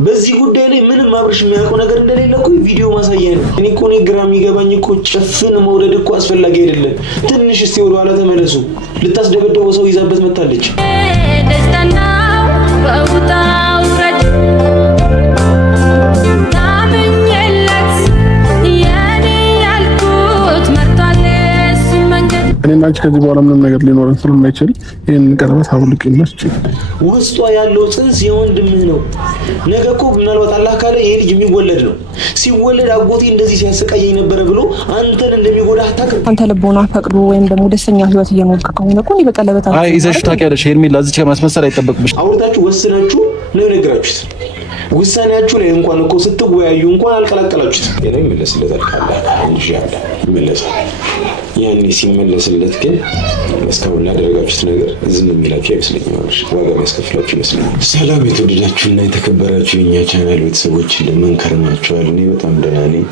በዚህ ጉዳይ ላይ ምንም አብርሽ የሚያውቀው ነገር እንደሌለ እኮ ቪዲዮ ማሳያ ነው። እኔ እኮ ግራ የሚገባኝ እኮ ጭፍን መውደድ እኮ አስፈላጊ አይደለም። ትንሽ እስቲ ወደ ኋላ ተመለሱ። ልታስደበደበው ሰው ይዛበት መጣለች። እኔና አንቺ ከዚህ በኋላ ምንም ነገር ሊኖረን ስለማይችል ይሄን ቀለበት አውልቅ ይመስጭ። ውስጧ ያለው ጽንስ የወንድምህ ነው። ነገ እኮ ምናልባት አላህ ካለ ይሄ ልጅ የሚወለድ ነው። ሲወለድ አጎቴ እንደዚህ ሲያሰቃየኝ ነበር ብሎ አንተን እንደሚጎዳ አታውቅም። አንተ ልቦና ፈቅዶ ወይም ደግሞ ደስተኛ ህይወት እየኖርክ ከሆነ እኮ እኔ በቀለበት አይ ይዘሽ ታውቂያለሽ። ሄርሜላ እዚህ ከማስመሰል አይጠበቅብሽ። አውርታችሁ ወስናችሁ ነው የነገራችሁት። ውሳኔያችሁ ላይ እንኳን እኮ ስትወያዩ እንኳን አልቀላቀላችሁት። የኔ መለስለታል ካለ እንጂ ያለ መለሳል። ያኔ ሲመለስለት ግን እስካሁን ያደረጋችሁት ነገር ዝም የሚላችሁ አይመስለኝም። ዋጋ የሚያስከፍላችሁ ይመስለኛል። ሰላም የተወደዳችሁና የተከበራችሁ የኛ ቻናል ቤተሰቦች እንደምን ከርማችኋል? እኔ በጣም ደህና ነኝ።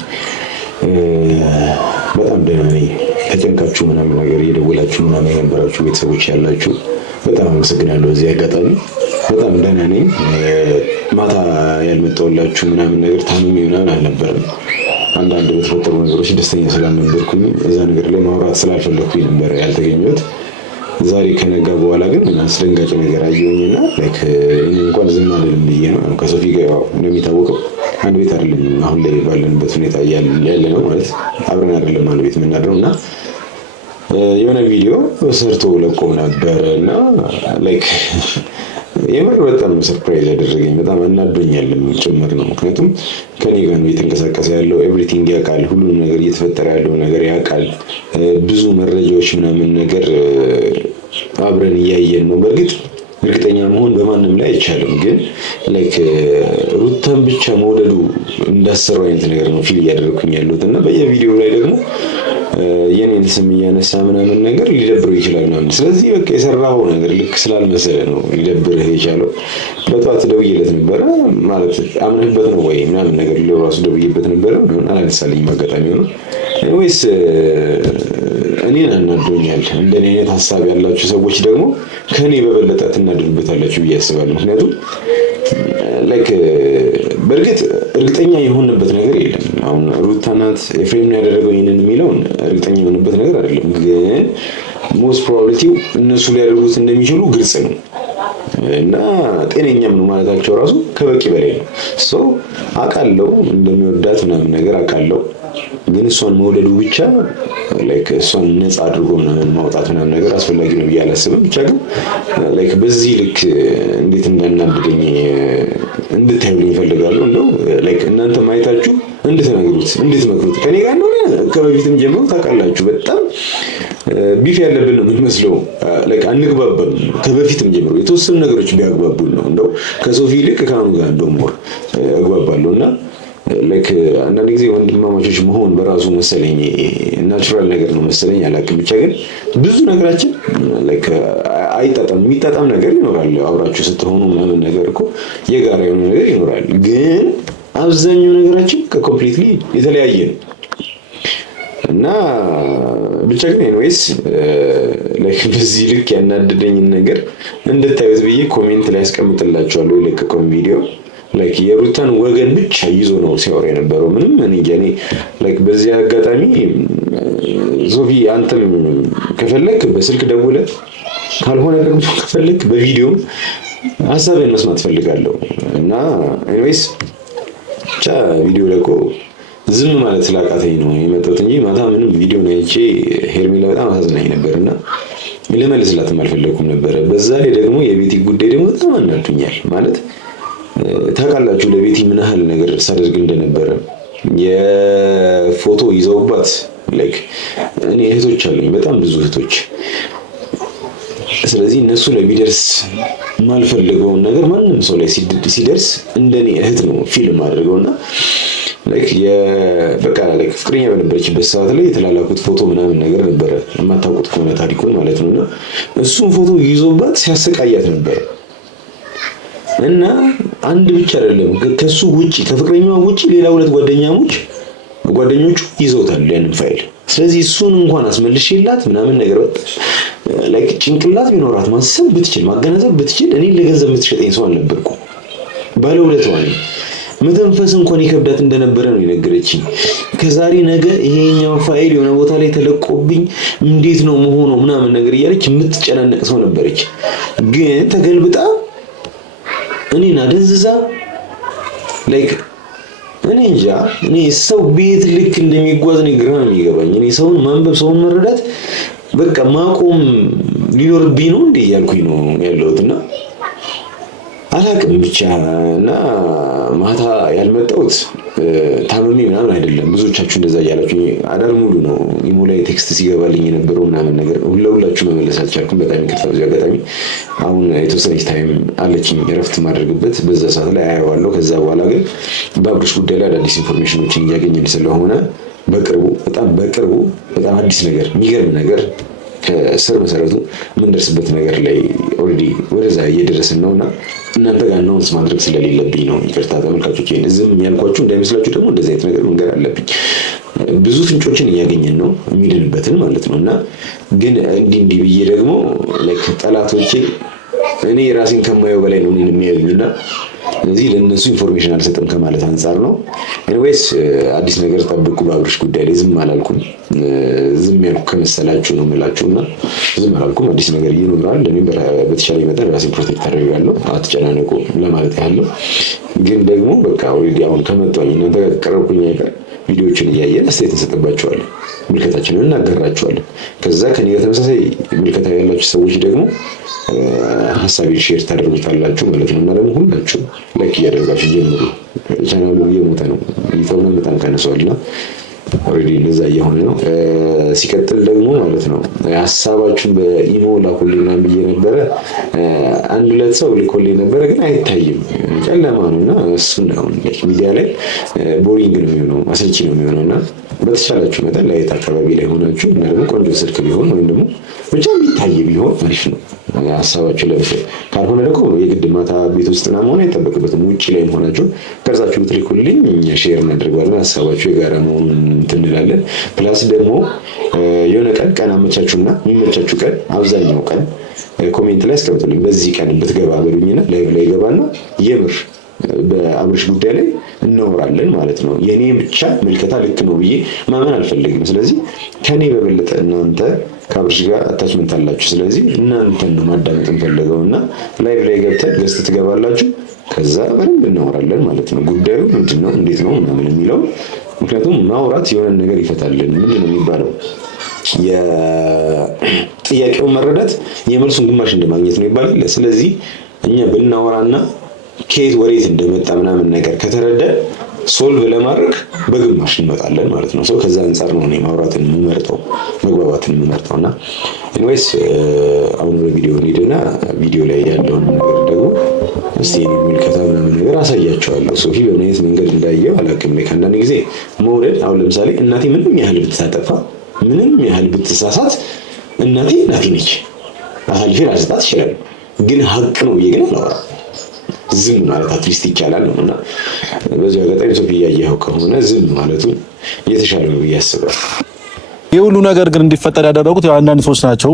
በጣም ደህና ነኝ። ተጨንቃችሁ ምናምን ነገር እየደወላችሁ ምናምን የነበራችሁ ቤተሰቦች ያላችሁ በጣም አመሰግናለሁ። እዚህ አጋጣሚ በጣም ደህና ነኝ። ማታ ያልመጣሁላችሁ ምናምን ነገር ታምሜ ምናምን አልነበረም። አንዳንድ በተፈጠሩ ነገሮች ደስተኛ ስላልነበርኩኝ እዛ ነገር ላይ ማውራት ስላልፈለኩኝ ነበር ያልተገኘሁት። ዛሬ ከነጋ በኋላ ግን አስደንጋጭ ነገር አየሁኝና ላይክ እንኳን ዝም አልልም ብዬ ነው። ከሶፊ ጋር እንደሚታወቀው አንድ ቤት አይደለም አሁን ላይ ባለንበት ሁኔታ ያለ ነው ማለት አብረን አይደለም አንድ ቤት የምናድረው እና የሆነ ቪዲዮ ሰርቶ ለቆ ነበር እና ላይክ የምር በጣም ሰርፕራይዝ ያደረገኝ በጣም አናዶኛል ጭምር ነው። ምክንያቱም ከኔ ጋር ነው እየተንቀሳቀሰ ያለው። ኤቭሪቲንግ ያውቃል። ሁሉንም ነገር እየተፈጠረ ያለው ነገር ያውቃል። ብዙ መረጃዎች ምናምን ነገር አብረን እያየን ነው። በእርግጥ እርግጠኛ መሆን በማንም ላይ አይቻልም። ግን ላይክ ሩታን ብቻ መውደዱ እንዳሰረው አይነት ነገር ነው ፊል እያደረኩኝ ያለሁት እና በየቪዲዮ ላይ ደግሞ የኔን ስም እያነሳ ምናምን ነገር ሊደብረው ይችላል ምናምን። ስለዚህ በቃ የሰራው ነገር ልክ ስላልመሰለ ነው ሊደብርህ የቻለው። በጠዋት ደውዬለት ነበረ ማለት አምነህበት ነው ወይ ምናምን ነገር ለራሱ ደውዬበት ነበረ አላነሳልኝም። አጋጣሚ ሆኖ ወይስ እኔን አናዶኛል። እንደኔ አይነት ሀሳብ ያላችሁ ሰዎች ደግሞ ከኔ በበለጠ ትናደዱበታላችሁ ብዬ አስባለሁ። ምክንያቱም ላይክ በእርግጥ እርግጠኛ የሆነበት ነገር የለም። አሁን ሩታ ናት ኤፍሬም ያደረገው ይሄንን የሚለውን እርግጠኛ የሆነበት ነገር አይደለም። ግን ሞስት ፕሮባቢሊቲው እነሱ ሊያደርጉት እንደሚችሉ ግልጽ ነው እና ጤነኛም ነው ማለታቸው ራሱ ከበቂ በላይ ነው። ሶ አውቃለሁ እንደሚወዳት ምናምን ነገር አውቃለሁ። ግን እሷን መውደዱ ብቻ ላይክ እሷን ነፃ አድርጎ ምናምን ማውጣት ምናምን ነገር አስፈላጊ ነው ብዬ አላስብም። ብቻ ግን ላይክ በዚህ ልክ እንዴት እንዳናደደኝ እንድታዩልኝ እፈልጋለሁ። እንደው ላይክ እናንተ ማየታችሁ እንድትነግሩት እንድትመክሩት ከኔ ጋር እንደሆነ ከበፊትም ጀምሮ ታውቃላችሁ በጣም ቢፍ ያለብን ነው የምንመስለው። ላይክ አንግባባም። ከበፊትም ጀምሮ የተወሰኑ ነገሮች ቢያግባቡን ነው እንደው ከሶፊ ይልቅ ከአሁኑ ጋር እንደው ሞር አግባባለሁና ላይክ አንዳንድ ጊዜ ወንድማማቾች መሆን በራሱ መሰለኝ ናቹራል ነገር ነው መሰለኝ አላውቅም። ብቻ ግን ብዙ ነገራችን ላይክ አይጣጣም። የሚጣጣም ነገር ይኖራል አብራችሁ ስትሆኑ ምናምን ነገር እኮ የጋራ የሆነ ነገር ይኖራል። ግን አብዛኛው ነገራችን ኮምፕሊትሊ የተለያየ ነው እና ብቻ ግን ኤኒዌይስ ላይክ በዚህ ልክ ያናደደኝን ነገር እንድታዩት ብዬ ኮሜንት ላይ አስቀምጥላችኋለሁ የለቀቀውን ቪዲዮ። ላይክ የሩታን ወገን ብቻ ይዞ ነው ሲያወራ የነበረው። ምንም እኔ ላይክ በዚህ አጋጣሚ ሶፊ አንተም ከፈለክ በስልክ ደውለህ ካልሆነ ደግሞ ከፈለክ በቪዲዮ ሀሳብህን መስማት ፈልጋለሁ እና ኤኒዌይስ ብቻ ቪዲዮ ለቆ ዝም ማለት ስላቃተኝ ነው የመጣሁት እንጂ ማታ ምንም ቪዲዮ አይቼ ሄርሜላ በጣም አሳዝናኝ ነበርና ልመልስላትም አልፈለኩም ነበር። በዛ ላይ ደግሞ የቤቲ ጉዳይ ደግሞ በጣም አናዶኛል ማለት ታውቃላችሁ ለቤቲ ምን ያህል ነገር ሳደርግ እንደነበረ የፎቶ ይዘውባት ላይክ እኔ እህቶች አሉኝ በጣም ብዙ እህቶች። ስለዚህ እነሱ ላይ ቢደርስ ማልፈልገውን ነገር ማንም ሰው ላይ ሲደርስ እንደኔ እህት ነው ፊልም አድርገውና ላይክ በቃ ላይክ ፍቅረኛ በነበረችበት ሰዓት ላይ የተላላኩት ፎቶ ምናምን ነገር ነበረ የማታውቁት ከሆነ ታሪኩን ማለት ነውና እሱን ፎቶ ይዞባት ሲያሰቃያት ነበር። እና አንድ ብቻ አይደለም ከሱ ውጪ ከፍቅረኛዋ ውጪ ሌላ ሁለት ጓደኞቹ ይዘውታል ያንን ፋይል። ስለዚህ እሱን እንኳን አስመልሽላት ምናምን ነገር ላይክ ጭንቅላት ቢኖራት ማሰብ ብትችል ማገናዘብ ብትችል እኔ ለገንዘብ የምትሸጠኝ ሰው አልነበርኩም። ባለውለታዋ ነኝ። መተንፈስ እንኳን ይከብዳት እንደነበረ ነው የነገረችኝ። ከዛሬ ነገ ይሄኛው ፋይል የሆነ ቦታ ላይ ተለቆብኝ እንዴት ነው መሆኑ ምናምን ነገር እያለች የምትጨናነቅ ሰው ነበረች። ግን ተገልብጣ እኔን አደንዝዛ ላይክ እኔ እንጃ። እኔ ሰው ቤት ልክ እንደሚጓዝ ነው ግራ ነው የሚገባኝ። እኔ ሰውን ማንበብ ሰውን መረዳት በቃ ማቆም ሊኖርብኝ ነው እንዴ ያልኩኝ ነው ያለሁትና አላቅም ብቻ። እና ማታ ያልመጣሁት ታመሜ ምናምን አይደለም። ብዙዎቻችሁ እንደዛ እያላችሁ አዳር ሙሉ ነው ኢሞ ላይ ቴክስት ሲገባልኝ የነበረው ምናምን ነገር ሁላችሁ መመለስ አልቻልኩም። በጣም ይቅርታ በዚህ አጋጣሚ። አሁን የተወሰነች ታይም አለችኝ እረፍት ማድረግበት፣ በዛ ሰዓት ላይ አየዋለሁ። ከዛ በኋላ ግን በአብርሽ ጉዳይ ላይ አዳዲስ ኢንፎርሜሽኖችን እያገኘን ስለሆነ በቅርቡ በጣም አዲስ ነገር የሚገርም ነገር ከስር መሰረቱ የምንደርስበት ነገር ላይ ኦልሬዲ ወደዛ እየደረስን ነውና እናንተ ጋር አናውንስ ማድረግ ስለሌለብኝ ነው። ይቅርታ ተመልካቾች፣ ዝም ያልኳችሁ እንዳይመስላችሁ። ደግሞ እንደዚህ አይነት ነገር መንገር አለብኝ። ብዙ ፍንጮችን እያገኘን ነው የሚድንበትን ማለት ነው። እና ግን እንዲህ ብዬ ደግሞ ላይክ ጠላቶቼ እኔ ራሴን ከማየው በላይ ነው እኔን የሚያዩኝና ስለዚህ ለነሱ ኢንፎርሜሽን አልሰጥም ከማለት አንፃር ነው። ኤኒዌይስ አዲስ ነገር ጠብቁ። በአብርሽ ጉዳይ ላይ ዝም አላልኩም። ዝም ያልኩ ከመሰላችሁ ነው የምላችሁና ዝም አላልኩም። አዲስ ነገር ይኖራል። እኔም በተሻለ መጠን ራሴን ፕሮቴክት አደርጋለሁ። አትጨናነቁ ለማለት ያለው ግን ደግሞ በቃ ኦልሬዲ አሁን ከመጣሁኝ እናንተ ጋር ቀረብኩኝ አይቀር ቪዲዮዎችን እያየን አስተያየት እንሰጥባቸዋለን፣ ምልከታችንን እናገራቸዋለን። ከዛ ከኔ ጋር ተመሳሳይ ምልከታ ያላችሁ ሰዎች ደግሞ ሀሳቤን ሼር ታደርጉታላችሁ ማለት ነው። እና ደግሞ ሁላችሁ ላይክ እያደረጋችሁ ጀምሩ። ቻናሉ እየሞተ ነው፣ ይተውና በጣም ቀንሷልና ኦልሬዲ እንደዛ እየሆነ ነው። ሲቀጥል ደግሞ ማለት ነው ሀሳባችሁን በኢሞ ላኩልኝ ምናምን ብዬ ነበረ። አንድ ሁለት ሰው ልኮልኝ ነበረ፣ ግን አይታይም፣ ጨለማ ነው እና እሱን አሁን ሚዲያ ላይ ቦሪንግ ነው የሚሆነው፣ አሰልቺ ነው የሚሆነው እና በተቻላችሁ መጠን ላይት አካባቢ ላይ ሆናችሁ እና ደግሞ ቆንጆ ስልክ ቢሆን ወይም ደግሞ ብቻ የሚታይ ቢሆን አሪፍ ነው ሀሳባችሁ ለምሳሌ። ካልሆነ ደግሞ የግድ ማታ ቤት ውስጥ ና መሆን አይጠበቅበትም። ውጭ ላይ ሆናችሁ ቀርጻችሁ ብትልኩልኝ ሼር እናደርገዋለን። ሀሳባችሁ የጋራ መሆኑን እንትንላለን። ፕላስ ደግሞ የሆነ ቀን አመቻችሁና የሚመቻችሁ ቀን አብዛኛው ቀን ኮሜንት ላይ አስቀምጡልኝ። በዚህ ቀን ብትገባ በሉኝና ላይቭ ላይ ገባና የምር በአብርሽ ጉዳይ ላይ እናወራለን ማለት ነው። የኔ ብቻ መልከታ ልክ ነው ብዬ ማመን አልፈልግም። ስለዚህ ከኔ በበለጠ እናንተ ከአብርሽ ጋር አታችመንት አላችሁ። ስለዚህ እናንተን ነው ማዳመጥ እንፈልገውና ላይቭ ላይ ገብተን ገስት ትገባላችሁ። ከዛ በደንብ እናወራለን ማለት ነው። ጉዳዩ ምንድነው እንዴት ነው ምናምን የሚለው ምክንያቱም ማውራት የሆነ ነገር ይፈታልን። ምንድነው የሚባለው የጥያቄውን መረዳት የመልሱን ግማሽ እንደማግኘት ነው ይባላል። ስለዚህ እኛ ብናወራና ከየት ወዴት እንደመጣ ምናምን ነገር ከተረዳ ሶልቭ ለማድረግ በግማሽ እንመጣለን ማለት ነው። ሰው ከዛ አንፃር ነው እኔ ማውራትን የምመርጠው መግባባትን የምመርጠውና ኤኒዌይስ አሁን ወደ ቪዲዮ እንሂድና ቪዲዮ ላይ ያለውን ነገር ደግሞ እስቲ ምልከታ ምናምን ነገር አሳያቸዋለሁ። ሶፊ በምን አይነት መንገድ እንዳየው አላውቅም። ላይ ከአንዳንድ ጊዜ መውረድ አሁን ለምሳሌ እናቴ ምንም ያህል ብትሳጠፋ ምንም ያህል ብትሳሳት እናቴ ነች። አሳልፌ ላልሰጣት ይችላል፣ ግን ሀቅ ነው ብዬ ግን አላወራም። ዝም ማለት አትሊስት ይቻላል ነውና በዚህ አጋጣሚ ሶፊ ያየኸው ከሆነ ዝም ማለቱ የተሻለ ነው ብዬ አስባለሁ። ይህ ሁሉ ነገር ግን እንዲፈጠር ያደረጉት ያው አንዳንድ ሰዎች ናቸው።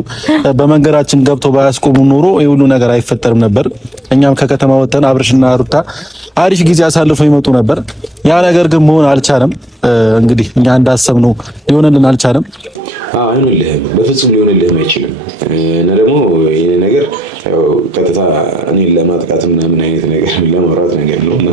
በመንገዳችን ገብተው ባያስቆሙ ኖሮ ይህ ሁሉ ነገር አይፈጠርም ነበር። እኛም ከከተማ ወጥተን አብርሽና ሩታ አሪፍ ጊዜ አሳልፈው ይመጡ ነበር። ያ ነገር ግን መሆን አልቻለም። እንግዲህ እኛ እንዳሰብነው ሊሆንልን አልቻለም። አይሆንልህም፣ በፍጹም ሊሆንልህም አይችልም። እና ደግሞ ይሄ ነገር ቀጥታ እኔን ለማጥቃት ምናምን አይነት ነገር ለማውራት ነገር ነው እና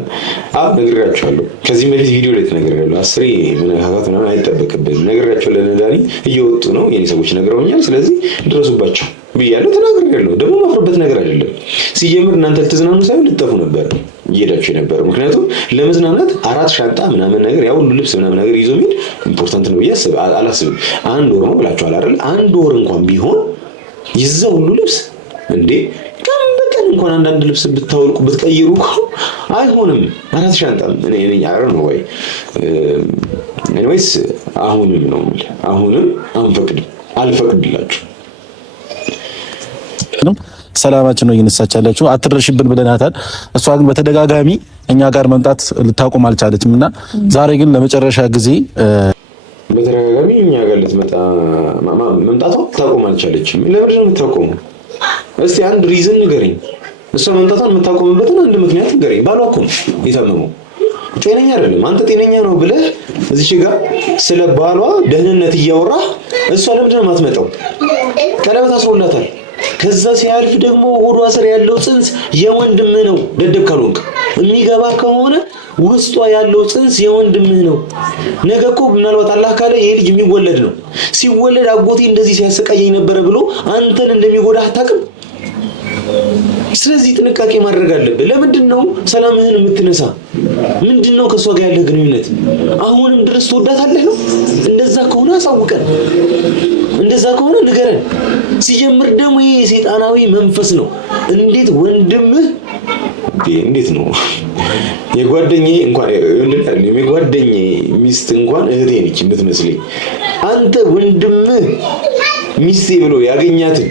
ነግሬያቸዋለሁ። ከዚህም በፊት ቪዲዮ ላይ ተነግሬያለሁ። አስሬ መነካካት ምናምን አይጠበቅብንም። ነግሬያቸው ለነዳኒ እየወጡ ነው የኔ ሰዎች ነግረውኛል። ስለዚህ ድረሱባቸው ብያለሁ፣ ተናግሬያለሁ። ደግሞ ማፍረበት ነገር አይደለም። ሲጀምር እናንተ ልትዝናኑ ሳይሆን ልትጠፉ ነበር እየሄዳችሁ የነበረው። ምክንያቱም ለመዝናናት 4 ሻንጣ ምናምን ነገር ያው ሁሉ ልብስ ምናምን ነገር ይዞ መሄድ ኢምፖርታንት ነው ብዬ አላስብም። 1 ወር ነው ብላችኋል አይደል? 1 ወር እንኳን ቢሆን ይዘው ሁሉ ልብስ እንዴ ቀን በቀን እንኳን አንዳንድ ልብስ ብታወልቁ ብትቀይሩ እኮ አይሆንም። 4 ሻንጣ እኔ ያረ ነው ወይ ኤኒዌይስ አሁንም ነው አሁንም አልፈቅድላችሁ ሰላማችን ነው እየነሳቻለችው። አትረሽብን ብለናታል። እሷ ግን በተደጋጋሚ እኛ ጋር መምጣት ልታቆም አልቻለችም እና ዛሬ ግን ለመጨረሻ ጊዜ በተደጋጋሚ እኛ ጋር ልትመጣ መምጣቷ ልታቆም አልቻለችም። ለምንድን ነው የምታቆመው? እስቲ አንድ ሪዝን ንገረኝ። እሷ መምጣቷን የምታቆምበትን አንድ ምክንያት ንገረኝ። ባሏ እኮ ነው የታመመው። ጤነኛ አይደለም። አንተ ጤነኛ ነው ብለህ እዚህ ጋር ስለ ባሏ ደህንነት እያወራ እሷ ለምንድን ነው የማትመጣው? ቀለበት አስሮላታል። ከዛ ሲያልፍ ደግሞ ሆዷ ስር ያለው ጽንስ የወንድምህ ነው። ደደብ ካልሆንክ የሚገባ ከሆነ ውስጧ ያለው ጽንስ የወንድምህ ነው። ነገ እኮ ምናልባት አላህ ካለ ይሄ ልጅ የሚወለድ ነው። ሲወለድ አጎቴ እንደዚህ ሲያሰቃየኝ ነበረ ብሎ አንተን እንደሚጎዳህ አታውቅም። ስለዚህ ጥንቃቄ ማድረግ አለብህ። ለምንድን ነው ሰላምህን የምትነሳ? ምንድን ነው ከሷ ጋር ያለህ ግንኙነት? አሁንም ድረስ ትወዳታለህ ነው? እንደዛ ከሆነ አሳውቀን፣ እንደዛ ከሆነ ንገረን። ሲጀምር ደግሞ ይሄ ሰይጣናዊ መንፈስ ነው። እንዴት ወንድምህ እንዴት ነው የጓደኛዬ እንኳን የጓደኛዬ ሚስት እንኳን እህቴ ነች የምትመስለኝ። አንተ ወንድምህ ሚስቴ ብሎ ያገኛትን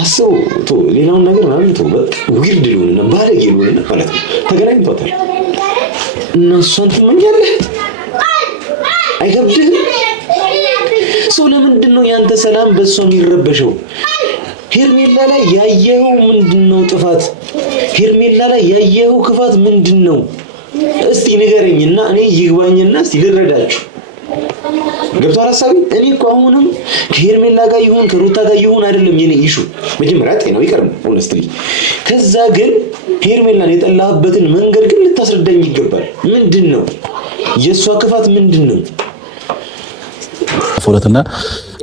አስበው። ሌላውን ነገር ማለት ነው በቃ ዊርድ ሊሆንና ባለጌ ሊሆንና ማለት ነው ተገናኝቷታል እና እሷን ትመኛለህ? አይከብድህም? ሰው ለምንድን ነው ያንተ ሰላም በእሷ የሚረበሸው? ሄርሜላ ላይ ያየኸው ምንድነው ጥፋት? ሄርሜላ ላይ ያየኸው ክፋት ምንድነው? እስቲ ንገረኝና እኔ ይግባኝና እስቲ ልረዳችሁ። ገብቷል ሐሳቤ? እኔ እኮ አሁንም ከሄርሜላ ጋር ይሁን ከሩታ ጋር ይሁን አይደለም የኔ ኢሹ። መጀመሪያ ጤናው ይቀርም ሆነስትሊ። ከዛ ግን ሄርሜላን የጠላህበትን መንገድ ግን ልታስረዳኝ ይገባል። ምንድነው የሷ ክፋት ምንድነው? ፎለትና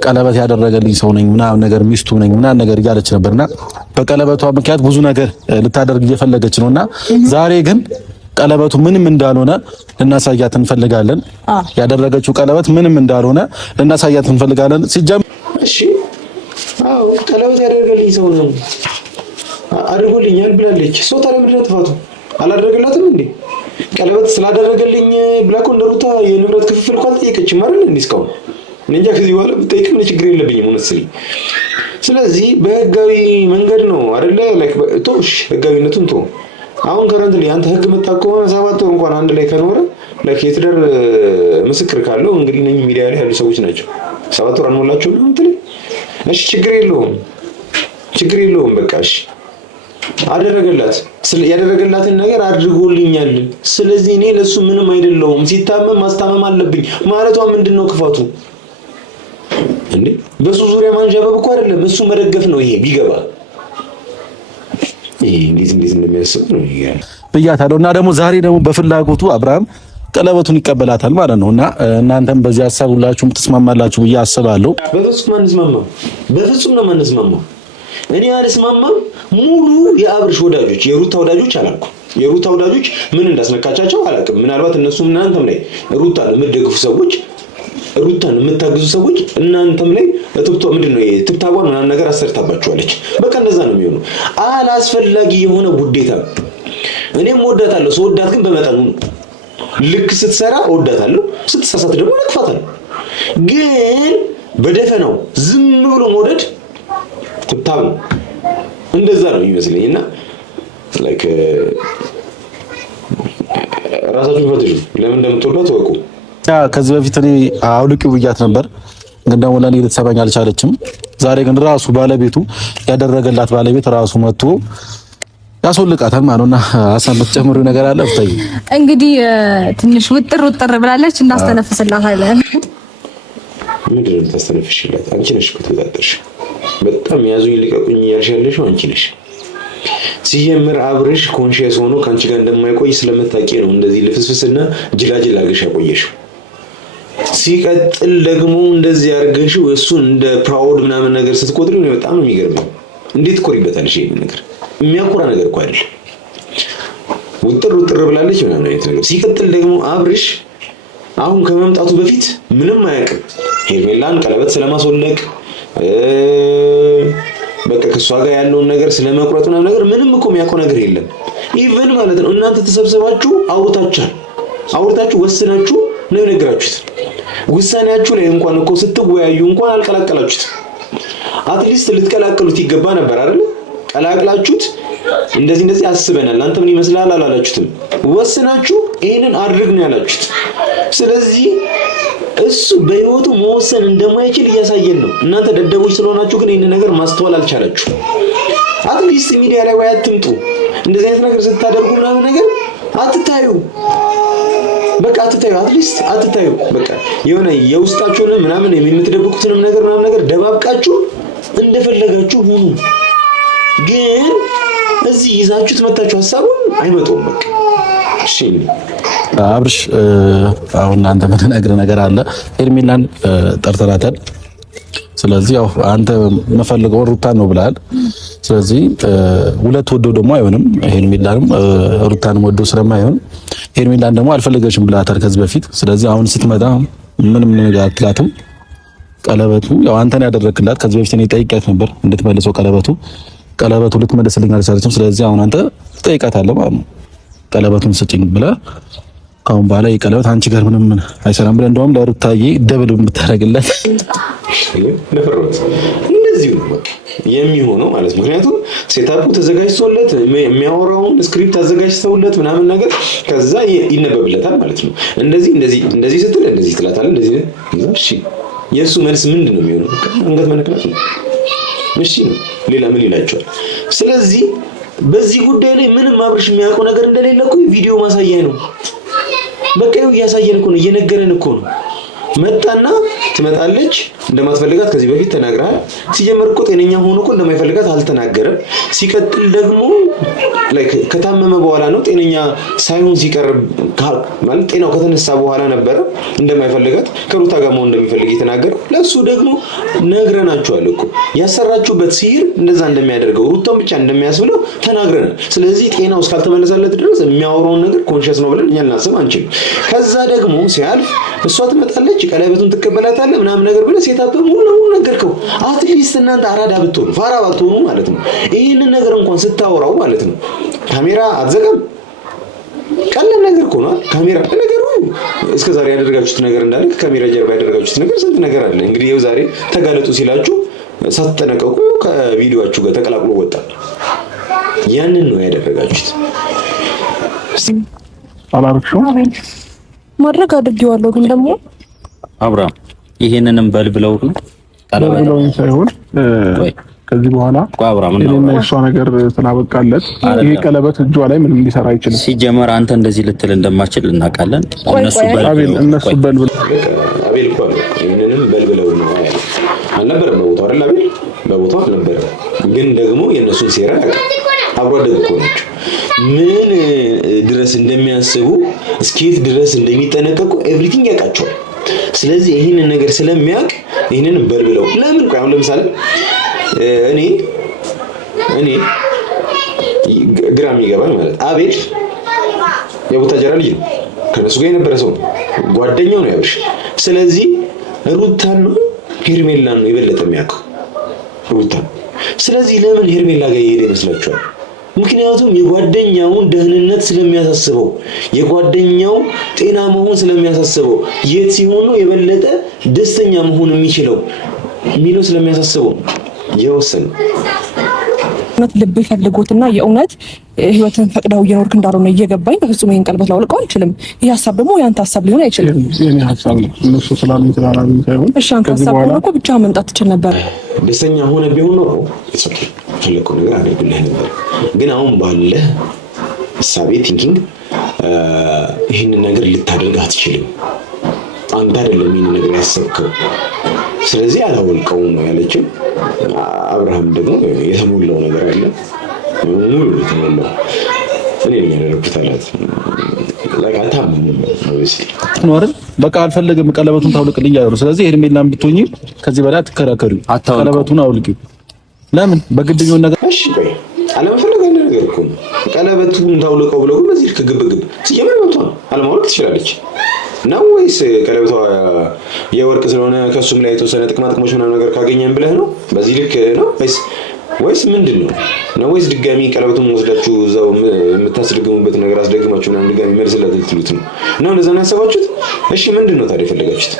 ቀለበት ያደረገልኝ ሰው ነኝ ምናምን ነገር ሚስቱ ነኝ ምናምን ነገር እያለች ነበርና በቀለበቷ ምክንያት ብዙ ነገር ልታደርግ እየፈለገች ነውና ዛሬ ግን ቀለበቱ ምንም እንዳልሆነ ልናሳያት እንፈልጋለን። ያደረገችው ቀለበት ምንም እንዳልሆነ ልናሳያት እንፈልጋለን። ሲጀምር እሺ፣ አዎ ቀለበት ያደረገልኝ ሰው ነው አድርጎልኛል ብላለች። ሰው ታዲያ ምንድን ነው ጥፋቱ? አላደረገላትም እንዴ? ቀለበት ስላደረገልኝ ብላ እኮ እንደ ሩታ የንብረት ክፍፍል እኮ አልጠየቀችም አይደል እንዴ? እስካሁን እንጃ። ከዚህ በኋላ ብጠይቅም ችግር የለብኝም ሆነስልኝ። ስለዚህ በህጋዊ መንገድ ነው አይደለ? ላይክ ቶሽ ህጋዊነቱን ቶ አሁን ከረንት ላይ አንተ ህግ መጣ ከሆነ 7 ወር እንኳን አንድ ላይ ከኖረ ላይክ የትዳር ምስክር ካለው እንግዲህ ነኝ ሚዲያ ላይ ያሉ ሰዎች ናቸው። 7 ወር አንሞላቸው ነው እንትን። እሺ ችግር የለውም በቃ እሺ አደረገላት። ያደረገላትን ነገር አድርጎልኛል። ስለዚህ እኔ ለሱ ምንም አይደለሁም። ሲታመም ማስታመም አለብኝ ማለቷ ምንድነው ክፋቱ እንዴ? በሱ ዙሪያ ማንዣበብ እኮ አይደለም፣ እሱ መደገፍ ነው። ይሄ ቢገባ እንዴት እንደሚያስብ ነው ብያታለሁ። እና ደግሞ ዛሬ ደግሞ በፍላጎቱ አብርሃም ቀለበቱን ይቀበላታል ማለት ነው። እና እናንተም በዚህ ሐሳብ ሁላችሁም ትስማማላችሁ ብዬ አስባለሁ። በፍጹም ነው የማንስማማው። እኔ አልስማማም። ሙሉ የአብርሽ ወዳጆች የሩታ ወዳጆች አላልኩም። የሩታ ወዳጆች ምን እንዳስነካቻቸው አላውቅም። ምናልባት እነሱም እናንተም ላይ ሩታን የምትደግፉ ሰዎች፣ ሩታን የምታግዙ ሰዎች እናንተም ላይ ምንድነው ትብታቧን ምናምን ነገር አሰርታባችኋለች። በቃ እንደዛ ነው የሚሆነው። አላስፈላጊ የሆነ ውዴታ። እኔም ወዳታለሁ። ሰው ወዳት ግን በመጠኑ ነው። ልክ ስትሰራ ወዳታለሁ፣ ስትሳሳት ደግሞ ነቅፋታለሁ። ግን በደፈናው ዝም ብሎ መውደድ ትብታብ ነው። እንደዛ ነው የሚመስለኝ። እና ላይክ ራሳችሁ ፈትሹ፣ ለምን እንደምትወዷት ወቁ። ከዚህ በፊት እኔ አውልቂው ብያት ነበር፣ ግን ደግሞ ለኔ ልትሰማኝ አልቻለችም። ዛሬ ግን ራሱ ባለቤቱ ያደረገላት ባለቤት ራሱ መጥቶ ያስወልቃታል ማለት ነውና ሀሳብ የምትጨምሪው ነገር አለ? ፍታይ እንግዲህ ትንሽ ውጥር ብላለች፣ እናስተነፍስላታለን። ምንድን ነው የምታስተነፍሽላት? አንቺ ነሽ እኮ ተወጣጣሽ። በጣም ያዙኝ ልቀቁኝ እያልሽ ያለሽው አንቺ ነሽ። ሲጀምር አብርሽ ኮንሺየስ ሆኖ ከአንቺ ጋር እንደማይቆይ ስለምታውቂ ነው እንደዚህ ልፍስፍስና ጅላጅል አድርገሽ ያቆየሽው። ሲቀጥል ደግሞ እንደዚህ አድርገሽው እሱን እንደ ፕራውድ ምናምን ነገር ስትቆጥሪው ነው በጣም የሚገርመው። እንዴት ትኮሪበታለሽ? ይሄን ነገር የሚያኮራ ነገር እኮ አይደለም። ውጥር ብላለች ምናምን አይነት ነገር። ሲቀጥል ደግሞ አብርሽ አሁን ከመምጣቱ በፊት ምንም አያውቅም። ሄርሜላን ቀለበት ስለማስወለቅ በቃ ከሷ ጋር ያለውን ነገር ስለመቁረጥ ምናምን ነገር ምንም እኮ የሚያውቀው ነገር የለም። ኢቭን ማለት ነው እናንተ ተሰብስባችሁ አውርታችሁ ወስናችሁ ነው የነገራችሁት። ውሳኔያችሁ ላይ እንኳን እኮ ስትወያዩ እንኳን አልቀላቀላችሁት። አትሊስት ልትቀላቀሉት ይገባ ነበር አይደል? ቀላቅላችሁት እንደዚህ አስበናል፣ አንተ ምን ይመስላል አላላችሁትም። ወስናችሁ ይሄንን አድርግ ነው ያላችሁት። ስለዚህ እሱ በህይወቱ መወሰን እንደማይችል እያሳየን ነው። እናንተ ደደቦች ስለሆናችሁ ግን ይሄን ነገር ማስተዋል አልቻላችሁ። አትሊስት ሚዲያ ላይ ወይ አትምጡ። እንደዚህ አይነት ነገር ስታደርጉ ምናምን ነገር አትታዩ። አትታዩ፣ አትሊስት አትታዩ። በቃ የሆነ የውስጣችሁን ምናምን የምትደብቁትንም ነገር ምናምን ነገር ደባብቃችሁ እንደፈለጋችሁ ሁኑ። ግን እዚህ ይዛችሁት መታችሁ ሐሳቡን አይመጣውም። በቃ እሺ አብርሽ አሁን አንተ የምትነግረው ነገር አለ። ሄርሜላን ጠርተናታል። ስለዚህ ያው አንተ መፈልገው ሩታን ነው ብለሃል። ስለዚህ ሁለት ወዶ ደግሞ አይሆንም። ሄርሜላንም ሩታንም ወዶ ስለማይሆን ሄርሜላን ደግሞ አልፈለገሽም ብለሃታል ከዚህ በፊት። ስለዚህ አሁን ስትመጣ ምንም ነገር አትላትም። ቀለበቱ ያው አንተን ያደረክላት ከዚህ በፊት እኔ ጠይቄያት ነበር እንድትመልሰው ቀለበቱ ልትመልስልኝ አልቻለችም። ስለዚህ አሁን አንተ ትጠይቃታለህ ማለት ነው። ቀለበቱን ስጭኝ ብለህ ካሁን በኋላ የቀለበት አንቺ ጋር ምንም አይሰራም ብለህ እንደውም ለሩታዬ ደብል ብታረግላት እንደዚህ ነው የሚሆነው ማለት ነው። ምክንያቱም ሴታፑ ተዘጋጅቶለት የሚያወራውን ስክሪፕት አዘጋጅተውለት ምናምን ነገር ከዛ ይነበብለታል ማለት ነው። እንደዚህ ስትል እንደዚህ ትላታለህ፣ እንደዚህ እሺ። የእሱ መልስ ምንድን ነው የሚሆነው? አንገት መነቅላት ነው። እሺ ሌላ ምን ይላቸዋል? ስለዚህ በዚህ ጉዳይ ላይ ምንም አብርሽ የሚያውቀው ነገር እንደሌለ እኮ ቪዲዮ ማሳያ ነው። በቃ ይኸው እያሳየን እኮ ነው፣ እየነገረን እኮ ነው። መጣና ትመጣለች እንደማትፈልጋት ከዚህ በፊት ተናግረሃል። ሲጀመር እኮ ጤነኛ ሆኖ እኮ እንደማይፈልጋት አልተናገረም። ሲቀጥል ደግሞ ላይክ ከታመመ በኋላ ነው ጤነኛ ሳይሆን ሲቀር ማለት ጤናው ከተነሳ በኋላ ነበረ እንደማይፈልጋት ከሩታ ጋር መሆን እንደሚፈልግ የተናገረው። ለሱ ደግሞ ነግረናችኋል እኮ ያሰራችሁበት ሲሄድ እንደዛ እንደሚያደርገው ሩታን ብቻ እንደሚያስብለው ተናግረናል። ስለዚህ ጤናው እስካልተመለሰለት ድረስ የሚያወራውን ነገር ኮንሺየስ ነው ብለን እኛ ልናስብ አንችልም። ከዛ ደግሞ ሲያልፍ እሷ ትመጣለች፣ ቀለበቱን ትቀበላታለህ ምናምን ነገር ብለህ ሴታፕ ሙሉ ነገርከው። አትሊስት እናንተ አራዳ ብትሆኑ ፋራ ባትሆኑ ማለት ነው ይሄንን ነገር እንኳን ስታወራው ማለት ነው ካሜራ አትዘጋም። ቀላል ነገር እኮ ነው ካሜራ ነገሩ። እስከ ዛሬ ያደረጋችሁት ነገር እንዳለ ከካሜራ ጀርባ ያደረጋችሁት ነገር ስንት ነገር አለ። እንግዲህ ይኸው ዛሬ ተጋለጡ ሲላችሁ ሳትጠነቀቁ ከቪዲዮአችሁ ጋር ተቀላቅሎ ወጣ። ያንን ነው ያደረጋችሁት። አላርክሹ ማድረግ አድርጌዋለሁ። ግን ደግሞ አብርሃም ይሄንንም በልብለው ነው በልብለው ሳይሆን ከዚህ በኋላ እኔና እሷ ነገር ስላበቃለት ይሄ ቀለበት እጇ ላይ ምንም ሊሰራ አይችልም። ሲጀመር አንተ እንደዚህ ልትል እንደማችል እናውቃለን። እነሱ በልብለው አቤል እኮ ይሄንንም በልብለው ነው ያለው። አልነበረም በቦታው አይደል? አቤል በቦታው አልነበረም። ግን ደግሞ የእነሱን ሴራ አብሮ አደግ እኮ ናቸው። ምን ድረስ እንደሚያስቡ እስከየት ድረስ እንደሚጠነቀቁ ኤቭሪቲንግ ያውቃቸዋል። ስለዚህ ይሄንን ነገር ስለሚያውቅ ይሄንን በልብለው ለምን ቆይ አሁን ለምሳሌ እኔ ግራም ይገባል ማለት አቤል የቡታጀራ ልጅ ነው፣ ከነሱ ጋር የነበረ ሰው ነው፣ ጓደኛው ነው ያብርሽ። ስለዚህ ሩታን ነው ሄርሜላን ነው የበለጠ የሚያውቀው ሩታን። ስለዚህ ለምን ሄርሜላ ጋር ይሄድ ይመስላችኋል? ምክንያቱም የጓደኛውን ደህንነት ስለሚያሳስበው፣ የጓደኛው ጤና መሆን ስለሚያሳስበው፣ የት ሲሆን ነው የበለጠ ደስተኛ መሆን የሚችለው ሚለው ስለሚያሳስበው የወሰነው። እውነት ልብ ይፈልጎትና የእውነት ህይወትን ፈቅደው እየኖርክ እንዳልሆነ እየገባኝ በፍጹም ይሄን ቀለበት ላውልቀው አልችልም። ይሄ ሀሳብ ደግሞ ያንተ ሀሳብ ሊሆን አይችልም። የኔ ሀሳብ ነው። እነሱ ስላሉኝ ስላላሉኝ ሳይሆን እሺ፣ አንተ ሀሳብ ሆኖ እኮ ብቻ መምጣት ትችል ነበር። ደስተኛ ሆነ ቢሆን ኖሮ ፈለከው ነገር አድርግልህ ነበር። ግን አሁን ባለ ሀሳቤ ቲንኪንግ ይሄንን ነገር ልታደርግ አትችልም። አንተ አይደለም ይሄንን ነገር ያሰብከው። ስለዚህ አላወልቀውም ነው ያለችው። አብርሃም ደግሞ የተሞላው ነገር አለ ሙሉ የተሞላው እኔ ነኝ ያደረኩት አላት። ለካታም ነው አይደል? በቃ አልፈለገም ቀለበቱን ታውልቅልኝ ያለው። ስለዚህ ሄርሜላን ብትሆኚ ከዚህ በላይ አትከራከሪ። ቀለበቱን አውልቂ። ለምን በግድኛው ነገር እሺ ቆይ አለመፈለግ አንድ ነገር እኮ ነው። ቀለበቱን ታውልቀው ብለው በዚህ ልክ ግብግብ ሲጀመር መጥቶ ነው አለማውለቅ ትችላለች ነው ወይስ ቀለበቷ የወርቅ ስለሆነ ከሱም ላይ የተወሰነ ጥቅሞች ምናምን ነገር ካገኘን ብለህ ነው በዚህ ልክ ነው ወይስ ምንድነው ነው ወይስ ድጋሚ ቀለበቱን ወስዳችሁ እዛው የምታስደግሙበት ነገር አስደግማችሁ ምናምን ድጋሚ መልስላት ልትሉት ነው እንደዛ ነው ያሰባችሁት? እሺ ምንድነው ታዲያ የፈለጋችሁት?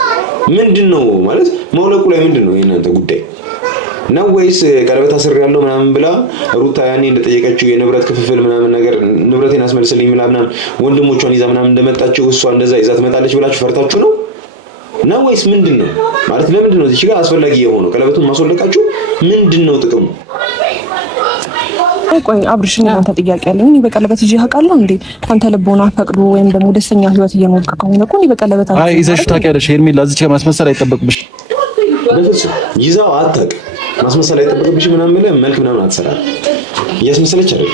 ምንድነው ማለት ማውለቁ ላይ ምንድነው የእናንተ ጉዳይ ነው? ወይስ ቀለበት አስር ያለው ምናምን ብላ ሩታ ያኔ እንደጠየቀችው የንብረት ክፍፍል ምናምን ነገር ንብረቴን አስመልስልኝ ምናምን ወንድሞቿን ይዛ ምናምን እንደመጣችው እሷ እንደዛ ይዛ ትመጣለች ብላችሁ ፈርታችሁ ነው ወይስ ምንድነው ማለት? ለምንድነው እዚህ ጋር አስፈላጊ የሆነው ቀለበቱን ማስወለቃችሁ? ምንድነው ጥቅሙ? ቆይ አብርሽን አንተ ጥያቄ አለኝ። እኔ በቀለበት ይዤ አውቃለሁ እንዴ? አንተ ልቦና ፈቅዶ ወይም ደግሞ ደስተኛ ህይወት እየኖርክ ከሆነ እኮ እኔ በቀለበት አይ ይዘሽ ታውቂያለሽ። ሄርሜላ እዚህ ጋር ማስመሰል አይጠበቅብሽ። በፍጹም ይዛው አታውቅም። ማስመሰል አይጠበቅብሽ ምናምን ብለህ መልክ ምናምን አትሰራም። እያስመሰለች አይደል?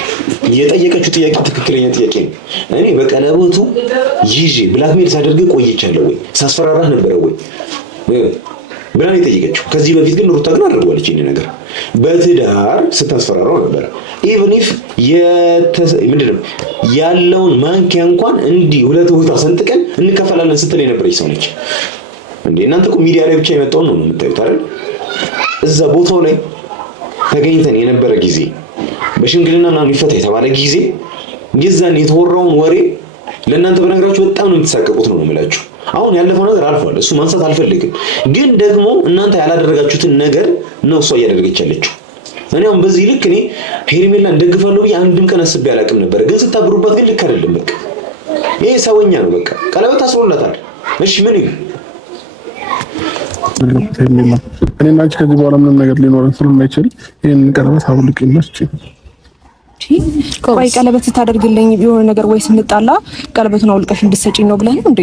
የጠየቀችው ጥያቄ ትክክለኛ ጥያቄ ነው። እኔ በቀለበቱ ይዤ ብላክሜል ሳደርግ ቆይቻለሁ ወይ ሳስፈራራህ ነበረ ወይ ብላ ነው የጠየቀችው። ከዚህ በፊት ግን ሩታ ግን አድርጓለች ይሄን ነገር በትዳር ስታስፈራራው ነበር። ኢቭን ኢፍ ምንድነው ያለውን ማንኪያ እንኳን እንዲህ ሁለት ቦታ ሰንጥቀን እንከፈላለን ስትል የነበረች ሰው ነች እንዴ። እናንተ እኮ ሚዲያ ላይ ብቻ የመጣውን ነው የምታዩት አይደል? እዛ ቦታው ላይ ተገኝተን የነበረ ጊዜ በሽምግልና እና ሊፈታ የተባለ ጊዜ የዛን የተወራውን ወሬ ለእናንተ በነገራችሁ በጣም ነው የምትሳቀቁት ነው የምላችሁ። አሁን ያለፈው ነገር አልፏል። እሱ ማንሳት አልፈልግም፣ ግን ደግሞ እናንተ ያላደረጋችሁትን ነገር ነው እሷ እያደረገች ያለችው። እኔ አሁን በዚህ ልክ እኔ ሄርሜላ እንደግፋለሁ ብዬ አንድም ቀን አስቤ አላውቅም ነበር፣ ግን ስታብሩባት ግን ልክ አይደለም። በቃ ይሄ ሰውኛ ነው። በቃ ቀለበት አስሮላታል። እሺ ምን ይሁን? እኔና አንቺ ከዚህ በኋላ ምንም ነገር ሊኖረን ስለማይችል ይሄን ቀለበት አውልቂና ስጪ። ቆይ ቀለበት ስታደርግልኝ የሆነ ነገር ወይ ስንጣላ ቀለበቱን አውልቀሽ እንድትሰጪኝ ነው ብለህ ነው እንዴ?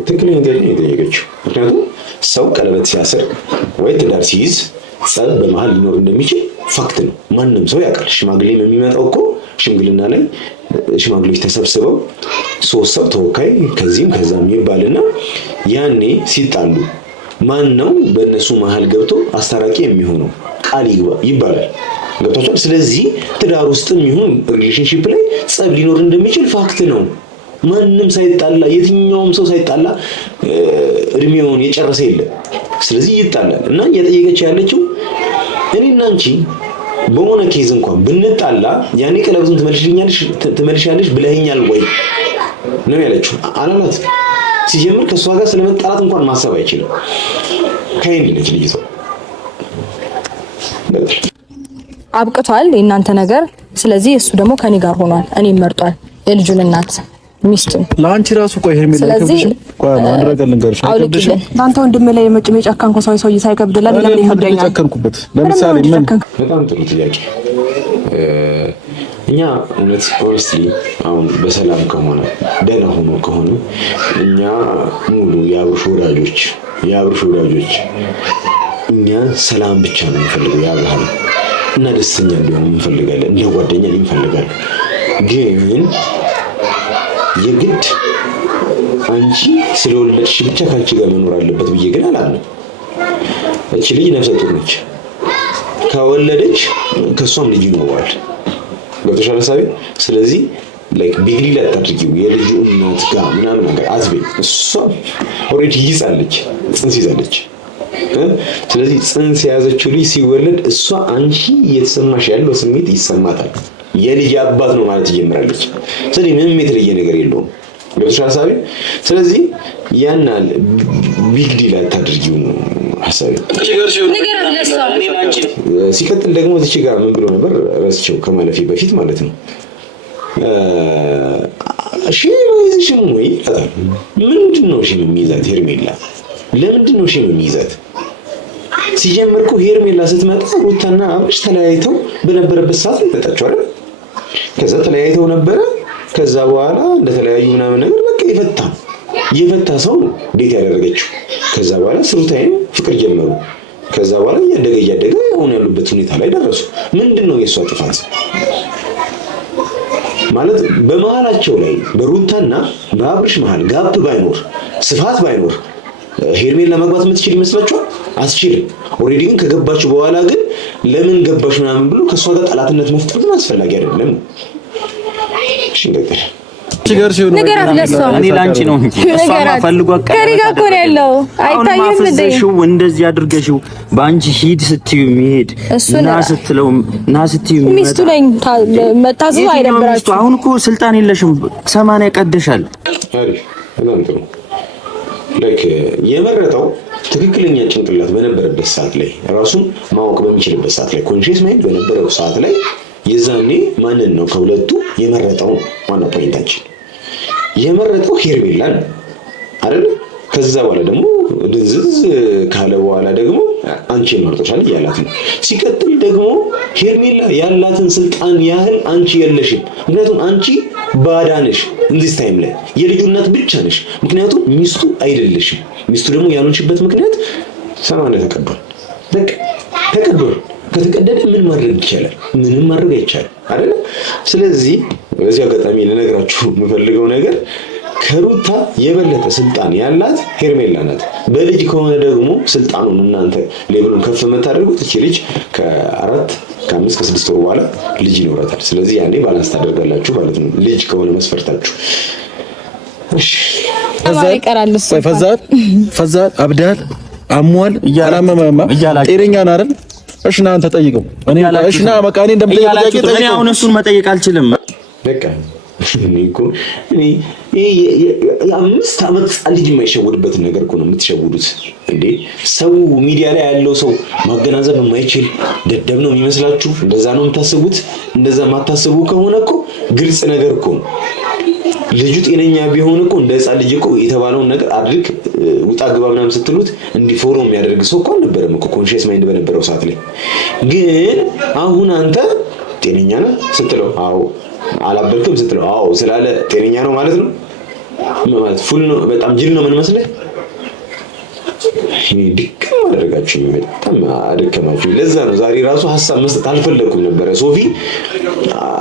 ትክክለኛ ጥያቄ ነው የጠየቀችው። ምክንያቱም ሰው ቀለበት ሲያስር ወይ ትዳር ሲይዝ ጸብ በመሀል ሊኖር እንደሚችል ፋክት ነው፣ ማንም ሰው ያውቃል። ሽማግሌም የሚመጣው እኮ ሽምግልና ላይ ሽማግሌዎች ተሰብስበው ሶስት ሰው ተወካይ ከዚህም ከዛም ይባልና ያኔ ሲጣሉ ማን ነው በእነሱ መሀል ገብቶ አስታራቂ የሚሆነው ቃል ይግባ ይባላል። ገብቷችኋል? ስለዚህ ትዳር ውስጥም ይሁን ሪሌሽንሺፕ ላይ ጸብ ሊኖር እንደሚችል ፋክት ነው። ማንም ሳይጣላ የትኛውም ሰው ሳይጣላ እድሜውን የጨረሰ የለም። ስለዚህ ይጣላል እና እየጠየቀች ያለችው እኔና አንቺ በሆነ ኬዝ እንኳን ብንጣላ ያኔ ቀለበቱን ትመልሻለሽ ብለኸኛል ወይ ነው ያለችው። አላላት። ሲጀምር ከእሷ ጋር ስለመጣላት እንኳን ማሰብ አይችልም። ከይንድ ነች ልጅቷ። አብቅቷል የእናንተ ነገር። ስለዚህ እሱ ደግሞ ከኔ ጋር ሆኗል። እኔም መርጧል የልጁን እናት ሚስቱን። ለአንቺ ራሱ ቆይ ሄርሜላ አይከብድሽም? ቆይ አንድ ነገር ልንገርሽ፣ አይከብድሽም? ለአንተ ወንድም ላይ የጨካንኩ ሰው ሳይከብድ ለምን ይከብደኛል? የጨከንኩበት ለምሳሌ ምን? በጣም ጥሩ ጥያቄ። እኛ እውነት ሆነስትሊ አሁን በሰላም ከሆነ ደህና ሆኖ ከሆነ እኛ ሙሉ የአብርሽ ወዳጆች እኛ ሰላም ብቻ ነው የምንፈልገው ያብርሃም እና ደስተኛ እንዲሆን እንፈልጋለን። እንደ ጓደኛ እንፈልጋለን። ግን የግድ አንቺ ስለወለድሽ ብቻ ካንቺ ጋር መኖር አለበት ብዬ ግን አላምንም። እቺ ልጅ ነፍሰ ጡር ነች። ከወለደች ከሷም ልጅ ይኖራል። ገብቶሻል ሐሳቤ? ስለዚህ ላይክ ቢግ ዲል አታድርጊው። የልጁ እናት ጋር ምናምን ነገር አትበይ። እሷ ኦልሬዲ ይዛለች፣ ጽንስ ይዛለች። ስለዚህ ጽንስ የያዘችው ልጅ ሲወለድ እሷ አንቺ እየተሰማሽ ያለው ስሜት ይሰማታል። የልጅ አባት ነው ማለት ትጀምራለች። ስለዚህ ምንም የተለየ ነገር የለውም። ገብቶሻል ሐሳቤ? ስለዚህ ያናል ቢግ ዲል አታድርጊው ነው ሐሳቤ። ሲቀጥል ደግሞ እዚች ጋር ምን ብሎ ነበር ረስቸው ከማለፌ በፊት ማለት ነው። እሺ ወይዝሽም ወይ ምንድነው እሺ የሚይዛት ሄርሜላ? ለምንድነው እሺ የሚይዛት? ሲጀምር እኮ ሄርሜላ ስትመጣ ሩታና አብርሽ ተለያይተው በነበረበት ሰዓት መጣቸው አይደል? ከዛ ተለያይተው ነበረ። ከዛ በኋላ እንደተለያዩ ምናምን ነገር በቃ የፈታ ሰው ነው ዴት ያደረገችው። ከዛ በኋላ ስሩታይም ፍቅር ጀመሩ። ከዛ በኋላ እያደገ አሁን ያሉበት ሁኔታ ላይ ደረሱ። ምንድነው የሷ ጥፋት? ማለት በመሃላቸው ላይ በሩታና በአብርሽ መሃል ጋፕ ባይኖር ስፋት ባይኖር ሄርሜላ መግባት የምትችል ይመስላችኋል? አትችልም። ኦልሬዲ ግን ከገባች በኋላ ግን ለምን ገባሽ ምናምን ብሎ ከሷ ጋር ጠላትነት መፍጠር ግን አስፈላጊ አይደለም። እሺ ነገር እኔ ላንቺ ነው እንጂ እሷማ ፈልጎ ከሪጋ እኮ ነው ያለው። አይታየም እንዴ? እንደዚህ አድርገሽው በአንቺ ሂድ ስትዩ የሚሄድ ና ስትዩ ሚስቱ ነኝ መታዘዙ አይደብራችሁ? አሁን እኮ ስልጣን የለሽም። 80 ቀደሻል። አሪፍ በጣም ጥሩ። ላይክ የመረጠው ትክክለኛ ጭንቅላት በነበረበት ሰዓት ላይ ራሱን ማወቅ በሚችልበት ሰዓት ላይ ኮንሺየስ ማይንድ በነበረው ሰዓት ላይ የዛኔ ማንን ነው ከሁለቱ የመረጠው? ዋናው ፖይንታችን የመረጠው ሄርሜላን አይደል? ከዛ በኋላ ደግሞ ድንዝዝ ካለ በኋላ ደግሞ አንቺ መርጦሻል እያላት ነው። ሲቀጥል ደግሞ ሄርሜላ ያላትን ስልጣን ያህል አንቺ የለሽም። ምክንያቱም አንቺ ባዳ ነሽ። እንዚህ ታይም ላይ የልጁ እናት ብቻ ነሽ። ምክንያቱም ሚስቱ አይደለሽም። ሚስቱ ደግሞ ያልሆንሽበት ምክንያት ሰማንያ ተቀዷል። በቃ ተቀዷል። ከተቀደደ ምን ማድረግ ይቻላል? ምንም ማድረግ አይቻልም አይደል? ስለዚህ በዚህ አጋጣሚ ልነግራችሁ የምፈልገው ነገር ከሩታ የበለጠ ስልጣን ያላት ሄርሜላ ናት። በልጅ ከሆነ ደግሞ ስልጣኑን እናንተ ሌብሉን ከፍ የምታደርጉት እቺ ልጅ ከ5 ከ6 ወር በኋላ ልጅ ይኖራታል። ስለዚህ ያኔ ባላንስ ታደርጋላችሁ ማለት ነው፣ ልጅ ከሆነ መስፈርታችሁ። እሺ ፈዛት አብዳል አሟል አላመመማ ጤነኛ ነህ አይደል? እሺ ና አንተ ጠይቀው። እሺ ና በቃ እኔ እንደምጠይቀው እኔ አሁን እሱን መጠየቅ አልችልም። በቃ እኔ 5 ዓመት ልጅ የማይሸወድበትን ነገር እኮ ነው የምትሸውዱት እንዴ? ሰው ሚዲያ ላይ ያለው ሰው ማገናዘብ የማይችል ደደብ ነው የሚመስላችሁ? እንደዛ ነው የምታስቡት? እንደዛ የማታስቡ ከሆነ እኮ ግልጽ ነገር እኮ ነው። ልጁ ጤነኛ ቢሆን እኮ እንደ ሕፃን ልጅ እኮ የተባለውን ነገር አድርግ ውጣ ግባ ምናምን ስትሉት እንዲህ ፎሎ የሚያደርግ ሰው እኮ አልነበረም እኮ ኮንሺየስ ማይንድ በነበረው ሰዓት ላይ። ግን አሁን አንተ ጤነኛ ነህ ስትለው አዎ፣ አላበልክም ስትለው አዎ ስላለ ጤነኛ ነው ማለት ነው። ማለት ፉል ነው። በጣም ጅል ነው ምን መስለህ? ድክም አደረጋችሁ፣ በጣም አደከማችሁ። ለዛ ነው ዛሬ ራሱ ሀሳብ መስጠት አልፈለኩም ነበረ። ሶፊ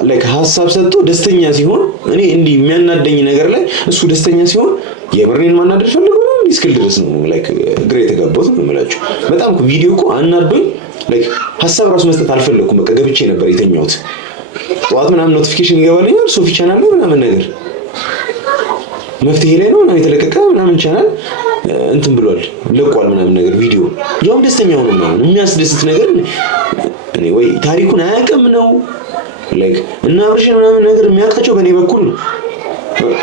ላይክ ሀሳብ ሰጥቶ ደስተኛ ሲሆን እኔ እንዲህ የሚያናደኝ ነገር ላይ እሱ ደስተኛ ሲሆን የምሬን ማናደድ ፈልጎ ነው እስክል ድረስ ነው ላይክ ግሬ የተጋባሁት ነው የምላችሁ። በጣም ቪዲዮ እኮ አናዶኝ ላይክ ሀሳብ ራሱ መስጠት አልፈለኩም። በቃ ገብቼ ነበር የተኛሁት። ጠዋት ምናምን ኖቲፊኬሽን ይገባልኛል ሶፊ ቻናል ላይ ምናምን ነገር መፍትሄ ላይ ነው ምናምን የተለቀቀ ምናምን ቻናል እንትን ብሏል ለቋል ምናምን ነገር ቪዲዮ ያው ደስተኛ ሆኖ ምናምን የሚያስደስት ነገር እኔ ወይ ታሪኩን አያውቅም ነው ላይክ እና አብርሽን ምናምን ነገር የሚያውቃቸው በእኔ በኩል ነው።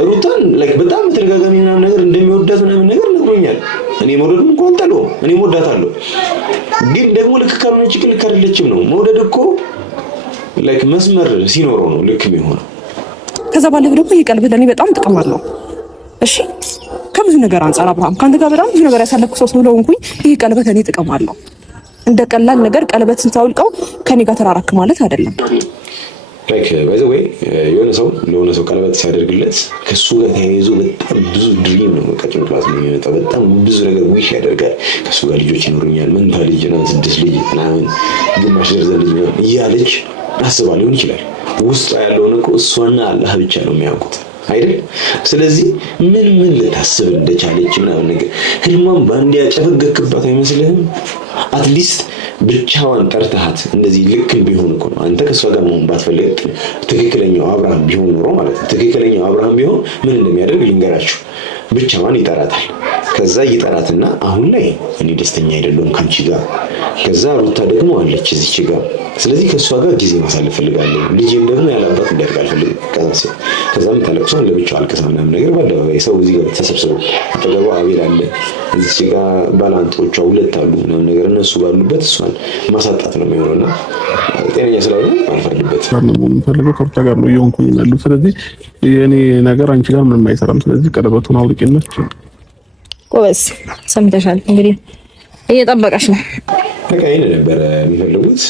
ሩታን ላይክ በጣም በተደጋጋሚ ምናምን ነገር እንደሚወዳት ምናምን ነገር ነግሮኛል። እኔ መውደዱን እንኳን አልጠላው፣ እኔ እወዳታለሁ። ግን ደግሞ ልክ ካልሆነች ልክ አይደለችም ነው። መውደድ እኮ ላይክ መስመር ሲኖረው ነው ልክ የሚሆነው። ከዛ ባለፈ ደግሞ የቀልብ ለኔ በጣም ጥቅም አለው። እሺ ከብዙ ነገር አንፃር አብርሃም ካንተ ጋር በጣም ብዙ ነገር ያሳለፍኩ ሰው ስለሆንኩኝ ይሄ ቀለበት ለኔ ጥቅም አለው። እንደ ቀላል ነገር ቀለበትን ሳውልቀው ከኔ ጋር ተራራክ ማለት አይደለም። ላይክ ባይ ዘ ዌይ የሆነ ሰው ለሆነ ሰው ቀለበት ሲያደርግለት ከሱ ጋር ተያይዞ በጣም ብዙ ድሪም ነው በቃ ጭንቅላት ነው የሚመጣው። በጣም ብዙ ነገር ዊሽ ያደርጋል። ከሱ ጋር ልጆች ይኖሩኛል፣ መንታ ልጅ ነው 6 ልጅ ምናምን ግማሽ ደርዘን ልጅ ነው እያለች አስባ ሊሆን ይችላል። ውስጧ ያለውን እኮ እሷና አላህ ብቻ ነው የሚያውቁት አይደል? ስለዚህ ምን ልታስብ እንደቻለች ምናምን ነገር ህልሟን ባንዴ ያጨፈገክባት አይመስልህም? አትሊስት ብቻዋን ጠርተሃት እንደዚህ ልክ ቢሆን እኮ ነው አንተ ከሷ ጋር መሆን ባትፈልግ ትክክለኛው አብርሃም ቢሆን ኖሮ ማለት ነው። ትክክለኛው አብርሃም ቢሆን ምን እንደሚያደርግ ልንገራችሁ። ብቻዋን ይጠራታል። ከዛ ይጠራትና አሁን ላይ እኔ ደስተኛ አይደለሁም ካንቺ ጋር፣ ከዛ ሩታ ደግሞ አለች እዚች ጋር፣ ስለዚህ ከሷ ጋር ጊዜ ማሳለፍ ፈልጋለሁ፣ ልጄም ደግሞ ያላባት እንዲያድግ አልፈልግም። ከዛም ተለቅሶ ለብቻው አልቀሰ ምናምን ነገር በአደባባይ ሰው እዚህ ጋር ተሰብስበው አጠገቧ አቤል አለ፣ እዚች ጋር ባላንጦቿ 2 አሉ ምናምን ነገር እነሱ ባሉበት እሷን ማሳጣት ነው የሚሆነውና ጤነኛ ስላልሆነ አልፈርድበትም። ፈልገው ከሩታ ጋር ነው የሆንኩኝ ያለው። ስለዚህ የኔ ነገር አንቺ ጋር ምንም አይሰራም። ስለዚህ ቀለበቱን አውልቂነት ቆስ ሰምተሻል። እንግዲህ እየጠበቀሽ ነው። በቃ ይሄን ነበር የሚፈልጉት።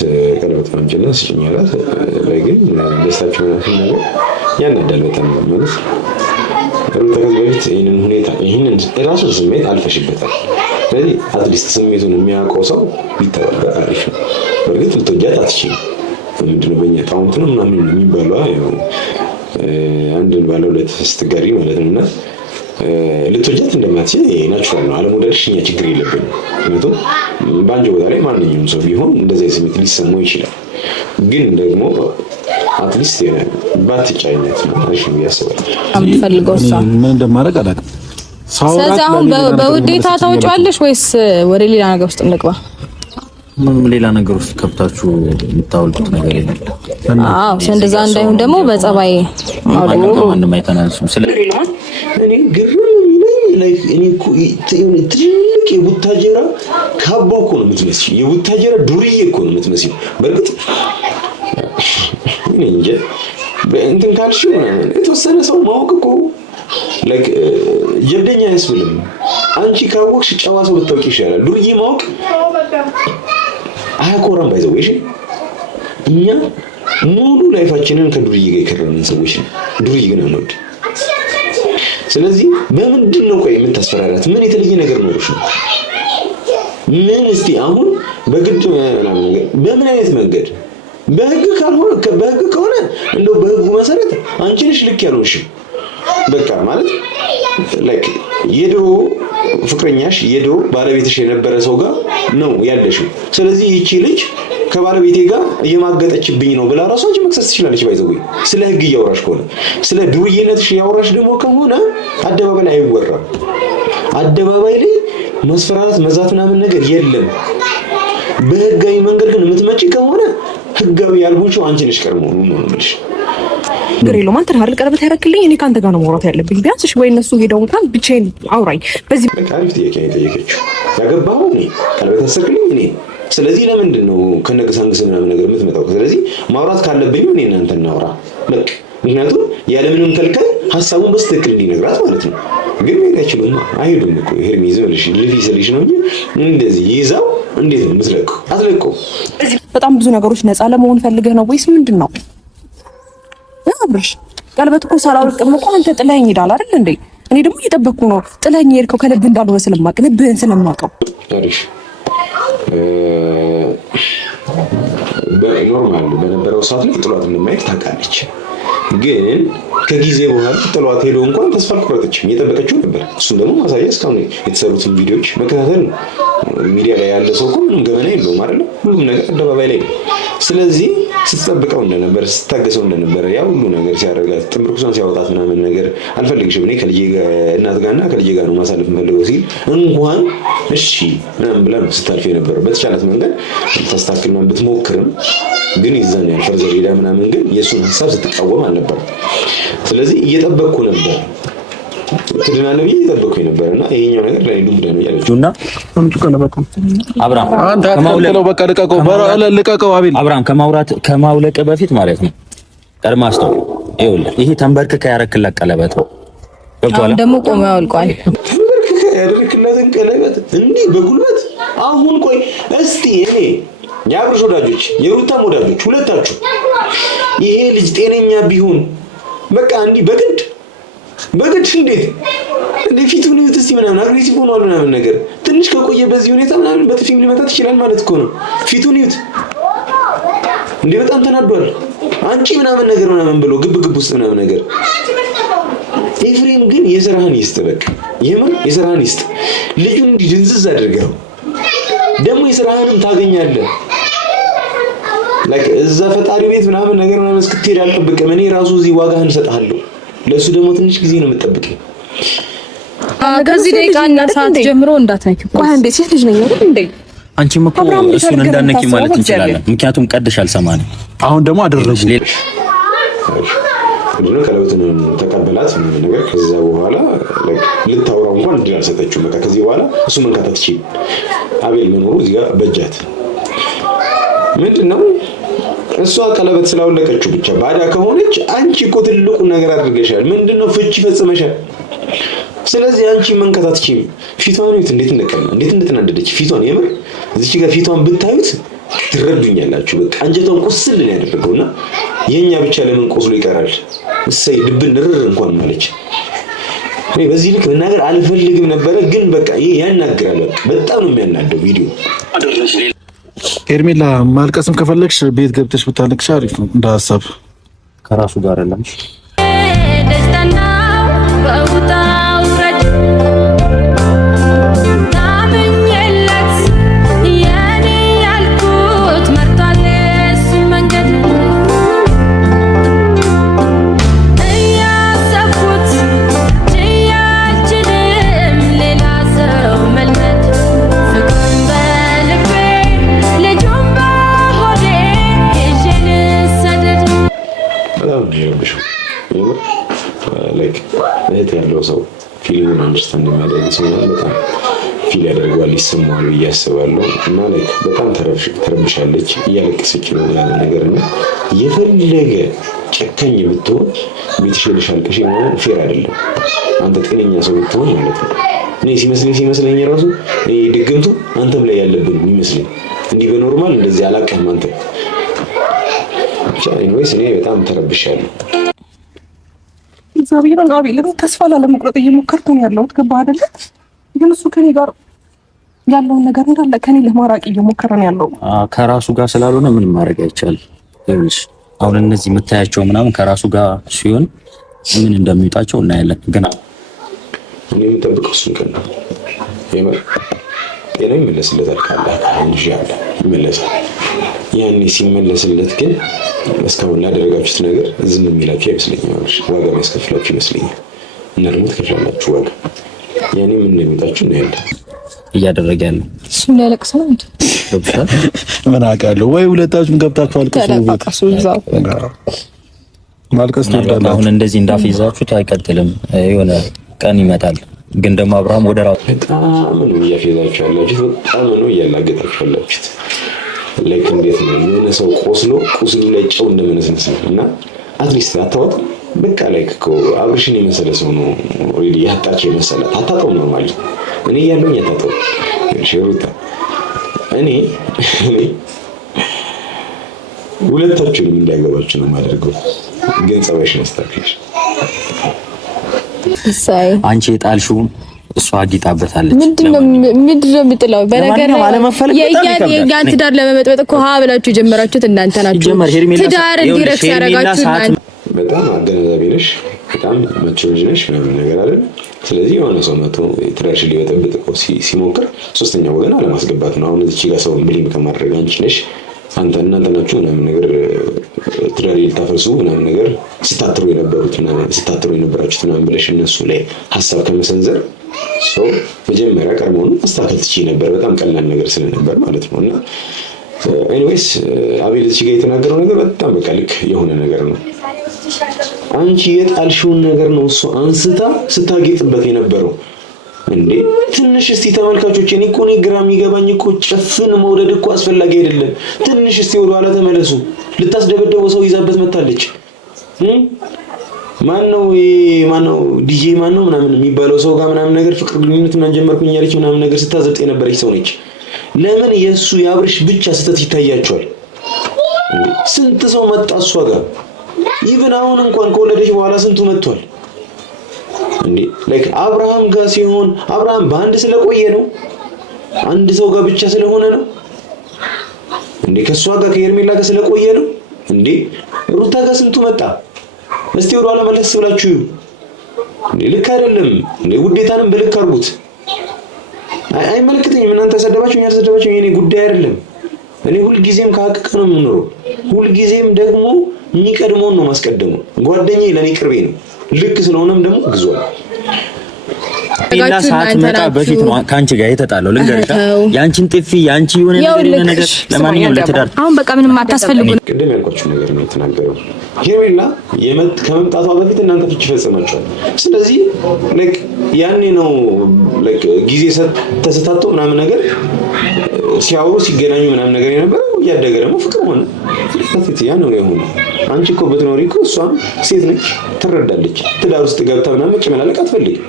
ቀለበት ማንጀላ ስጭኛላት ላይ ግን ደስታቸው ነገር ያናዳል በጣም ማለት ሩታ ከዚህ በፊት ይህንን ሁኔታ ይህንን ራሱን ስሜት አልፈሽበታል። ስለዚህ አትሊስት ስሜቱን የሚያውቀው ሰው ቢተባበር አሪፍ ነው። በእርግጥ ልትወጃት አትችይም። ምንድነው በእኛ ጣውንት ነው ምናምን የሚባለው አንድን ባለ 2 ስትጋሪ ማለት ነውና ልትወጃት እንደማትችል ናቹራል ነው። አለመውደድሽ እኛ ችግር የለብንም። ምክንያቱም በአንቺ ቦታ ላይ ማንኛውም ሰው ቢሆን እንደዚህ ስሜት ሊሰማው ይችላል። ግን ደግሞ አትሊስት ባትጫይነት ነው አሪፍ ነው ያስባል። አምፈልገው ምን እንደማደርግ አላውቅም። ስለዚህ አሁን በውዴታ ታውጫለሽ ወይስ ወደ ሌላ ነገር ውስጥ እንግባ? ምንም ሌላ ነገር ውስጥ ከብታችሁ የምታወልቁት ነገር የለም። አዎ እንደዛ እንዳይሆን ደግሞ በጸባይ አውልቁ። ማንንም አይተናልሽም። ስለዚህ እኔ ግርም የሚለኝ ላይክ እኔ እኮ ትልቅ የቡታጀራ ካቦ እኮ ነው የምትመስለው። የቡታጀራ ዱርዬ እኮ ነው የምትመስለው። በእርግጥ እኔ እንጃ እንትን ካልሽው ምናምን የተወሰነ ሰው ማወቅ እኮ ላይክ ጀብደኛ አያስብልም። አንቺ ካወቅሽ ጨዋ ሰው ብታውቂ ይሻላል። ዱርዬ ማወቅ አያኮራም። ባይዘው እሺ እኛ ሙሉ ላይፋችንን ከዱርዬ ጋር የከረምን ሰዎች ነው። ዱርዬ ግን አንወድ። ስለዚህ በምንድን ነው ቆይ የምታስፈራራት? ምን የተለየ ነገር ኖሮሽ ነው? ምን እስቲ አሁን በግድ ምናምን ነገር በምን አይነት መንገድ? በህግ ካልሆነ በህግ ከሆነ እንደው በህጉ መሰረት አንቺ ነሽ ልክ ያልሆንሽ። በቃ ማለት ላይክ የድሮ ፍቅረኛሽ የድሮ ባለቤትሽ የነበረ ሰው ጋር ነው ያለሽው። ስለዚህ ይቺ ልጅ ከባለቤቴ ጋር እየማገጠችብኝ ነው ብላ ራሷ አንቺ መክሰስ ትችላለች። ባይዘው ስለ ህግ እያወራሽ ከሆነ ስለ ዱርዬነትሽ እያወራሽ ደግሞ ከሆነ አደባባይ ላይ አይወራም። አደባባይ ላይ መስፈራራት መዛት ምናምን ነገር የለም። በህጋዊ መንገድ ግን የምትመጪ ከሆነ ህጋዊ ያልሆንሽው አንቺ ነሽ። ቀድሞ ነው የምልሽ። ግሬ ነው አንተ አይደል ቀለበት ያደረክልኝ? እኔ ካንተ ጋር ነው ማውራት ያለብኝ። ቢያንስ እሺ ወይ እነሱ ሄደው እንኳን ብቻዬን አውራኝ። በዚህ አሪፍ ጥያቄ ነው የጠየቀችው። ያገባው እኔ ቀለበት ያሰርክልኝ እኔ። ስለዚህ ለምንድን ነው ከነገሳንግስ ምናምን ነገር የምትመጣው? ስለዚህ ማውራት ካለብኝ እኔ እናንተ እናውራ በቃ። ምክንያቱም ያለምንም ከልከል ሀሳቡን በስትክክል እንዲነግራት ማለት ነው። ግን ምን አይችሉም አይሄዱም እኮ ሄርሚ ይዘልሽ ልፊ ስልሽ ነው እንጂ እንደዚህ ይዛው እንዴት ነው የምትለቀው? አትለቀው። በጣም ብዙ ነገሮች ነፃ ለመሆን ፈልገህ ነው ወይስ ምንድን ነው? አብርሽ ቀለበት እኮ ሳላወልቅም እኮ አንተ ጥለኸኝ ሄዳል አይደል እንዴ? እኔ ደግሞ እየጠበቅኩ ነው። ጥለኸኝ ሄድከው ከልብ እንዳልሆነ ስለማውቅ ልብህን ስለማውቀው። አሪሽ በኖርማል በነበረው ሰዓት ላይ ጥሏት እንደማይክ ታውቃለች። ግን ከጊዜ በኋላ ጥሏት ሄዶ እንኳን ተስፋ አልቆረጠችም፣ እየጠበቀችው ነበር። እሱም ደግሞ ማሳያ እስካሁን የተሰሩትን ቪዲዮዎች መከታተል ነው። ሚዲያ ላይ ያለ ሰው እኮ ምንም ገመና የለውም አይደል? ሁሉም ነገር አደባባይ ላይ ነው። ስለዚህ ስትጠብቀው እንደነበር ስታገሰው እንደነበር ያ ሁሉ ነገር ሲያደርጋት ጥምርኩሷን ሲያወጣት ምናምን ነገር አልፈልግሽም እኔ ከልጄ ጋር እናት ጋርና ከልጄ ጋር ነው ማሳለፍ የምፈልገው ሲል እንኳን እሺ ምናምን ብላ ነው ስታልፍ የነበረው። በተቻላት መንገድ ልታስተካክል ምናምን ብትሞክርም ግን ይዛን ያልፈር ዘሬዳ ምናምን ግን የእሱን ሀሳብ ስትቃወም አልነበር። ስለዚህ እየጠበቅኩ ነበር ትድናለህ ብዬ እየጠበቅኩ ነበር እና ይሄኛው ነገር ላይ ዱምዳ ነው ያለችውና አንቺ ቀለበቱ አብርሃም አንተ አትከለከለው። በቃ ልቀቀው፣ ልቀቀው አቤል። አብርሃም ከማውለቅ በፊት ማለት ነው ቀድማ አስተው ይኸውልህ፣ ይሄ ተንበርክከ ያረክላት ቀለበት ነው። አሁን ደግሞ ቆሞ ያውልቋል። ተንበርክከ ያደረክላትን ቀለበት እንዲህ በጉልበት አሁን ቆይ እስቲ እኔ የአብርሽ ወዳጆች የሩታም ወዳጆች ሁለታችሁ ይሄ ልጅ ጤነኛ ቢሆን በቃ እንዲህ በግድ እንዴት ፊቱን ይውት እስቲ ምናምን አግሬሲቭ ሆኗል ምናምን ነገር ትንሽ ከቆየ በዚህ ሁኔታ ምናምን በጥፊም ሊመታት ይችላል ማለት እኮ ነው። ፊቱን ይውት እንዴ በጣም ተናዷል። አንቺ ምናምን ነገር ምናምን ብሎ ግብ ውስጥ ምናምን ነገር። ኤፍሬም ግን የሥራህን ይስጥ፣ በቃ የምር የሥራህን ይስጥ። ልጁን እንዲህ ድንዝዝ አድርገው ደግሞ የሥራህንም ታገኛለህ። እዛ ፈጣሪ ቤት ምናምን ነገር ምናምን እስክትሄድ አልጠብቅም። እኔ ራሱ እዚህ ዋጋህን እሰጥሃለሁ። ለሱ ደግሞ ትንሽ ጊዜ ነው የምጠብቀው። ከዚህ ደቂቃና ሰዓት ጀምሮ እንዳትነኪው። ቆይ አንዴ ሴት ልጅ ነኝ አይደል እንዴ? አንቺም እኮ እሱን እንዳትነኪ ማለት እንችላለን። ምክንያቱም ቀድሽ አልሰማንም። አሁን ደግሞ አደረጉ እንደው ቀለበቱን ተቀበላት ምን ነገር ከዛ በኋላ ልታወራው እንኳን እድል አልሰጠችውም። በቃ ከዚህ በኋላ እሱ መንካት አትችልም። አቤል መኖሩ እዚህ ጋር በጃት ምንድነው እሷ ቀለበት ስላወለቀችው ብቻ ባዳ ከሆነች አንቺ እኮ ትልቁን ነገር አድርገሻል። ምንድነው ፍቺ ፈጽመሻል። ስለዚህ አንቺ መንካት አትችይም። ፊቷን ይት እንዴት እንደቀና እንዴት እንደተናደደች ፊቷን የምር እዚህ ጋር ፊቷን ብታዩት ትረዱኛላችሁ። በቃ አንጀቷን ቁስል ነው ያደረገውና የኛ ብቻ ለምን ቆስሎ ይቀራል? እሰይ ድብን ንርር እንኳን ማለች። እኔ በዚህ ልክ መናገር አልፈልግም ነበረ፣ ግን በቃ ይሄ ያናግራል። በጣም ነው የሚያናደው ቪዲዮ። ሄርሜላ ማልቀስም ከፈለግሽ ቤት ገብተሽ ብታለቅሽ አሪፍ ነው እንደ ሀሳብ ከራሱ ጋር አይደለምሽ እህት ያለው ሰው ፊሊንጉን አንደርስታንድ የሚያደርግ ሰው በጣም ፊል ያደርገዋል፣ ይሰማዋል ብዬ አስባለሁ። እና በጣም ተረብሻለች፣ እያለቀሰች ነው ያለ ነገር እና የፈለገ ጨካኝ ብትሆን ቤትሽ አልቅሽ ማለት ፌር አይደለም። አንተ ጤነኛ ሰው ብትሆን ማለት ነው። እኔ ሲመስለኝ ራሱ ድግምቱ አንተም ላይ ያለብን ይመስለኝ። እንዲህ በኖርማል እንደዚህ አላቀህም አንተ ብቻ ኤኒዌይስ እኔ በጣም ተረብሻለሁ። እግዚአብሔርን አቤል ተስፋ ላለመቁረጥ እየሞከርኩኝ ያለሁት ገባህ አይደለ? ግን እሱ ከኔ ጋር ያለውን ነገር እንዳለ ከኔ ለማራቅ እየሞከረ ነው ያለው። ከራሱ ጋር ስላልሆነ ምንም ማድረግ አይቻልም። ይኸውልሽ አሁን እነዚህ የምታያቸው ምናምን ከራሱ ጋር ሲሆን ምን እንደሚወጣቸው እናያለን። ግን እኔ የምጠብቀው እሱን ቀን ነው። የምር ጤናው ይመለስለታል ካለ እንጂ ያለ ይመለሳል። ያኔ ሲመለስለት ግን እስካሁን ላደረጋችሁት ነገር ዝም የሚላችሁ አይመስለኝም። ዋጋ የሚያስከፍላችሁ ይመስለኛል። እና ደግሞ ትከፍላላችሁ ዋጋ። ያኔ ምን እንደሚወጣችሁ እናያለን። እያደረገ ያለው እሱን ያለቅስ ነው እንዴ? ምን አውቃለሁ። ወይ ሁለታችሁም ገብታችሁ አልቅሱ። ማልቀስ ትወዳላችሁ። አሁን እንደዚህ እንዳፈይዛችሁት አይቀጥልም። የሆነ ቀን ይመጣል። ግን ደግሞ አብርሃም ወደ ራሱ በጣም ነው እያፈይዛችሁ ያላችሁት። በጣም ነው እያላገጣችሁ ያላችሁት። ላይክ እንዴት ነው የሆነ ሰው ቆስሎ ቁስሉ ላይ ጨው እንደምንስንስ እና አትሊስት አታወጥ። በቃ ላይክ እኮ አብርሽን የመሰለ ሰው ነው ሪሊ ያጣችሁ የመሰላት አታጠው ነው ማለት እኔ ያለኝ ያታጠው ሩታ እኔ ሁለታችሁንም እንዲያገባችሁ ነው የማደርገው። ግን ጸባይሽን አስተካክለሽ አንቺ የጣልሽውን እሷ አጊጣበታለች። ምንድነው የምጥለው? በነገር የእኛን ትዳር ለመመጥበጥ እኮ ሀ ብላችሁ የጀመራችሁት እናንተ ናችሁ። ትዳር እንዲረክስ ያደረጋችሁ እናንተ። በጣም አገናዛቢ ነሽ፣ በጣም መቸውጅ ነሽ ምናምን ነገር አይደል? ስለዚህ የሆነ ሰው መጥቶ ትዳርሽን ሊበጠብጥ ሲሞክር ሶስተኛ ወገን አለማስገባት ነው። አሁን እዚህ ጋር ሰው ብሊም ከማድረግ አንቺ ነሽ እናንተ ናችሁ ምናምን ነገር ትዳር ልታፈርሱ ምናምን ነገር ስታትሩ የነበራችሁት ምናምን ብለሽ እነሱ ላይ ሀሳብ ከመሰንዘር ሰው መጀመሪያ ቀድሞውኑ ማስተካከል ትችይ ነበር። በጣም ቀላል ነገር ስለነበር ማለት ነው። እና ኤኒዌይስ አቤል እዚህ ጋር የተናገረው ነገር በጣም በቃ ልክ የሆነ ነገር ነው። አንቺ የጣልሽውን ነገር ነው እሱ አንስታ ስታጌጥበት የነበረው እንዴ። ትንሽ እስቲ ተመልካቾች፣ እኔ እኮ ግራ የሚገባኝ እኮ ጨፍን መውደድ እኮ አስፈላጊ አይደለም። ትንሽ እስቲ ወደ ኋላ ተመለሱ። ልታስደበደበው ሰው ይዛበት መጣለች። ማነው ዲጄ ማነው ምናምን የሚባለው ሰው ጋር ምናምን ነገር ፍቅር ግንኙነት ምናምን ጀመርኩኝ ያለች ምናምን ነገር ስታዘብጥ የነበረች ሰው ነች። ለምን የሱ የአብርሽ ብቻ ስህተት ይታያቸዋል? ስንት ሰው መጣ እሷ ጋር። ይብን አሁን እንኳን ከወለደች በኋላ ስንቱ መጥቷል እንዴ። ላይክ አብርሃም ጋር ሲሆን አብርሃም በአንድ ስለቆየ ነው፣ አንድ ሰው ጋር ብቻ ስለሆነ ነው እንዴ። ከሷ ጋር ከሄርሜላ ጋር ስለቆየ ነው እንዴ። ሩታ ጋር ስንቱ መጣ። እስቲ ወደ ኋላ መለስ ብላችሁ እንዴ። ልክ አይደለም እንዴ። ውዴታንም በልክ አድርጉት። አይመለከተኝም። እናንተ ሰደባችሁ ያልሰደባችሁ የኔ ጉዳይ አይደለም። እኔ ሁልጊዜም ከሀቅ ጋር ነው የምኖረው። ሁልጊዜም ደግሞ የሚቀድመውን ነው ማስቀደመው። ጓደኛዬ ለኔ ቅርቤ ነው። ልክ ስለሆነም ደግሞ ግዟል። እና ሰዓት መጣ በፊት ነው ካንቺ ጋር የተጣለው። ልንገርሽ ያንቺን ጥፊ ያንቺ የሆነ ነገር ለማንኛውም ለትዳር አሁን በቃ ምንም አታስፈልጉ። ቅድም ያልኳችሁ ነገር ነው የተናገረው። ሄርሜላ ከመምጣቷ በፊት እናንተ ፍቺ ፈጽማችኋል። ስለዚህ ላይክ ያኔ ነው ላይክ ጊዜ ተሰታቶ ምናምን ነገር ሲያወሩ ሲገናኙ ምናምን ነገር የነበረው። እያደገ ደግሞ ፍቅር ሆነ። ያ ነው የሆነው። አንቺ እኮ ብትኖሪ እኮ እሷም ሴት ነች፣ ትረዳለች። ትዳር ውስጥ ገብታ ምናምን መጨመላለቅ አትፈልግም።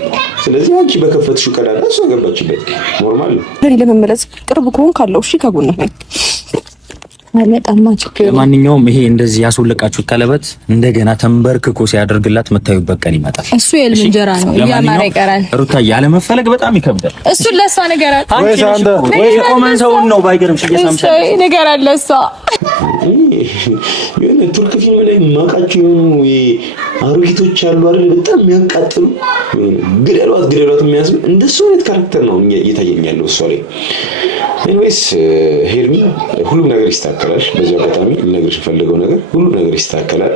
ስለዚህ አንቺ በከፈትሽው ቀዳዳ እሷ ገባችበት። ኖርማል ነው። ለመመለስ ቅርብ ከሆን ካለው እሺ ከጎንህ ነኝ። ለማንኛውም ይሄ እንደዚህ ያስወለቃችሁት ቀለበት እንደገና ተንበርክኮ ሲያደርግላት የምታዩበት ቀን ይመጣል። እሱ የልም እንጀራ ነው እያማረ ይቀራል። ሩታ ያለ መፈለግ በጣም ይከብዳል። እሱ ለሷ ነገራት ወይ ቆመን ሰውን ነው ባይገርምሽ እየሰምተሽ ነገራት ለሷ ግን ቱርክ ፊልም ላይ ማቃቸው የሆኑ አሮጊቶች አሉ አይደል? በጣም የሚያቃጥሉ ግደሏት የሚያስብል እንደሱ አይነት ካራክተር ነው እየታየኝ ያለው እሷ ላይ። ኤኒዌይስ ሄርሚ ሁሉም ነገር ይስተካከላል። በዚህ አጋጣሚ ልነግርሽ የምፈልገው ነገር ሁሉም ነገር ይስተካከላል፣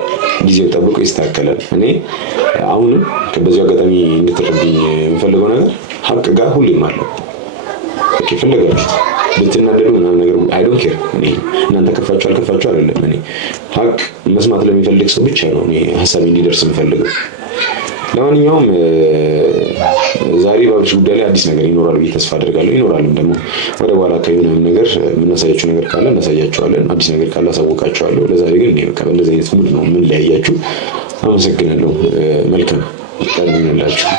ጊዜው ጠብቆ ይስተካከላል። እኔ አሁንም በዚህ አጋጣሚ እንድትረዱኝ የምፈልገው ነገር ሀቅ ጋር ሁሌም አለው። ኦኬ ፈለጋችሁት ብትናደዱ ምናምን ነገር አይ ዶንት ኬር። እኔ እናንተ ከፋችሁ አልከፋችሁ አይደለም። እኔ ሀቅ መስማት ለሚፈልግ ሰው ብቻ ነው እኔ ሀሳቤ እንዲደርስ የምፈልገው። ለማንኛውም ዛሬ በአብርሽ ጉዳይ ላይ አዲስ ነገር ይኖራል ብዬ ተስፋ አደርጋለሁ። ይኖራልም ደግሞ ወደ በኋላ አካባቢ ምናምን ነገር የምናሳያችሁ ነገር ካለ እናሳያችኋለን። አዲስ ነገር ካለ አሳውቃችኋለሁ። ለዛሬ ግን እኔ በቃ በእንደዚህ አይነት ሙድ ነው ምን ለያያችሁ። አመሰግናለሁ። መልካም ቀን ይሁንላችሁ።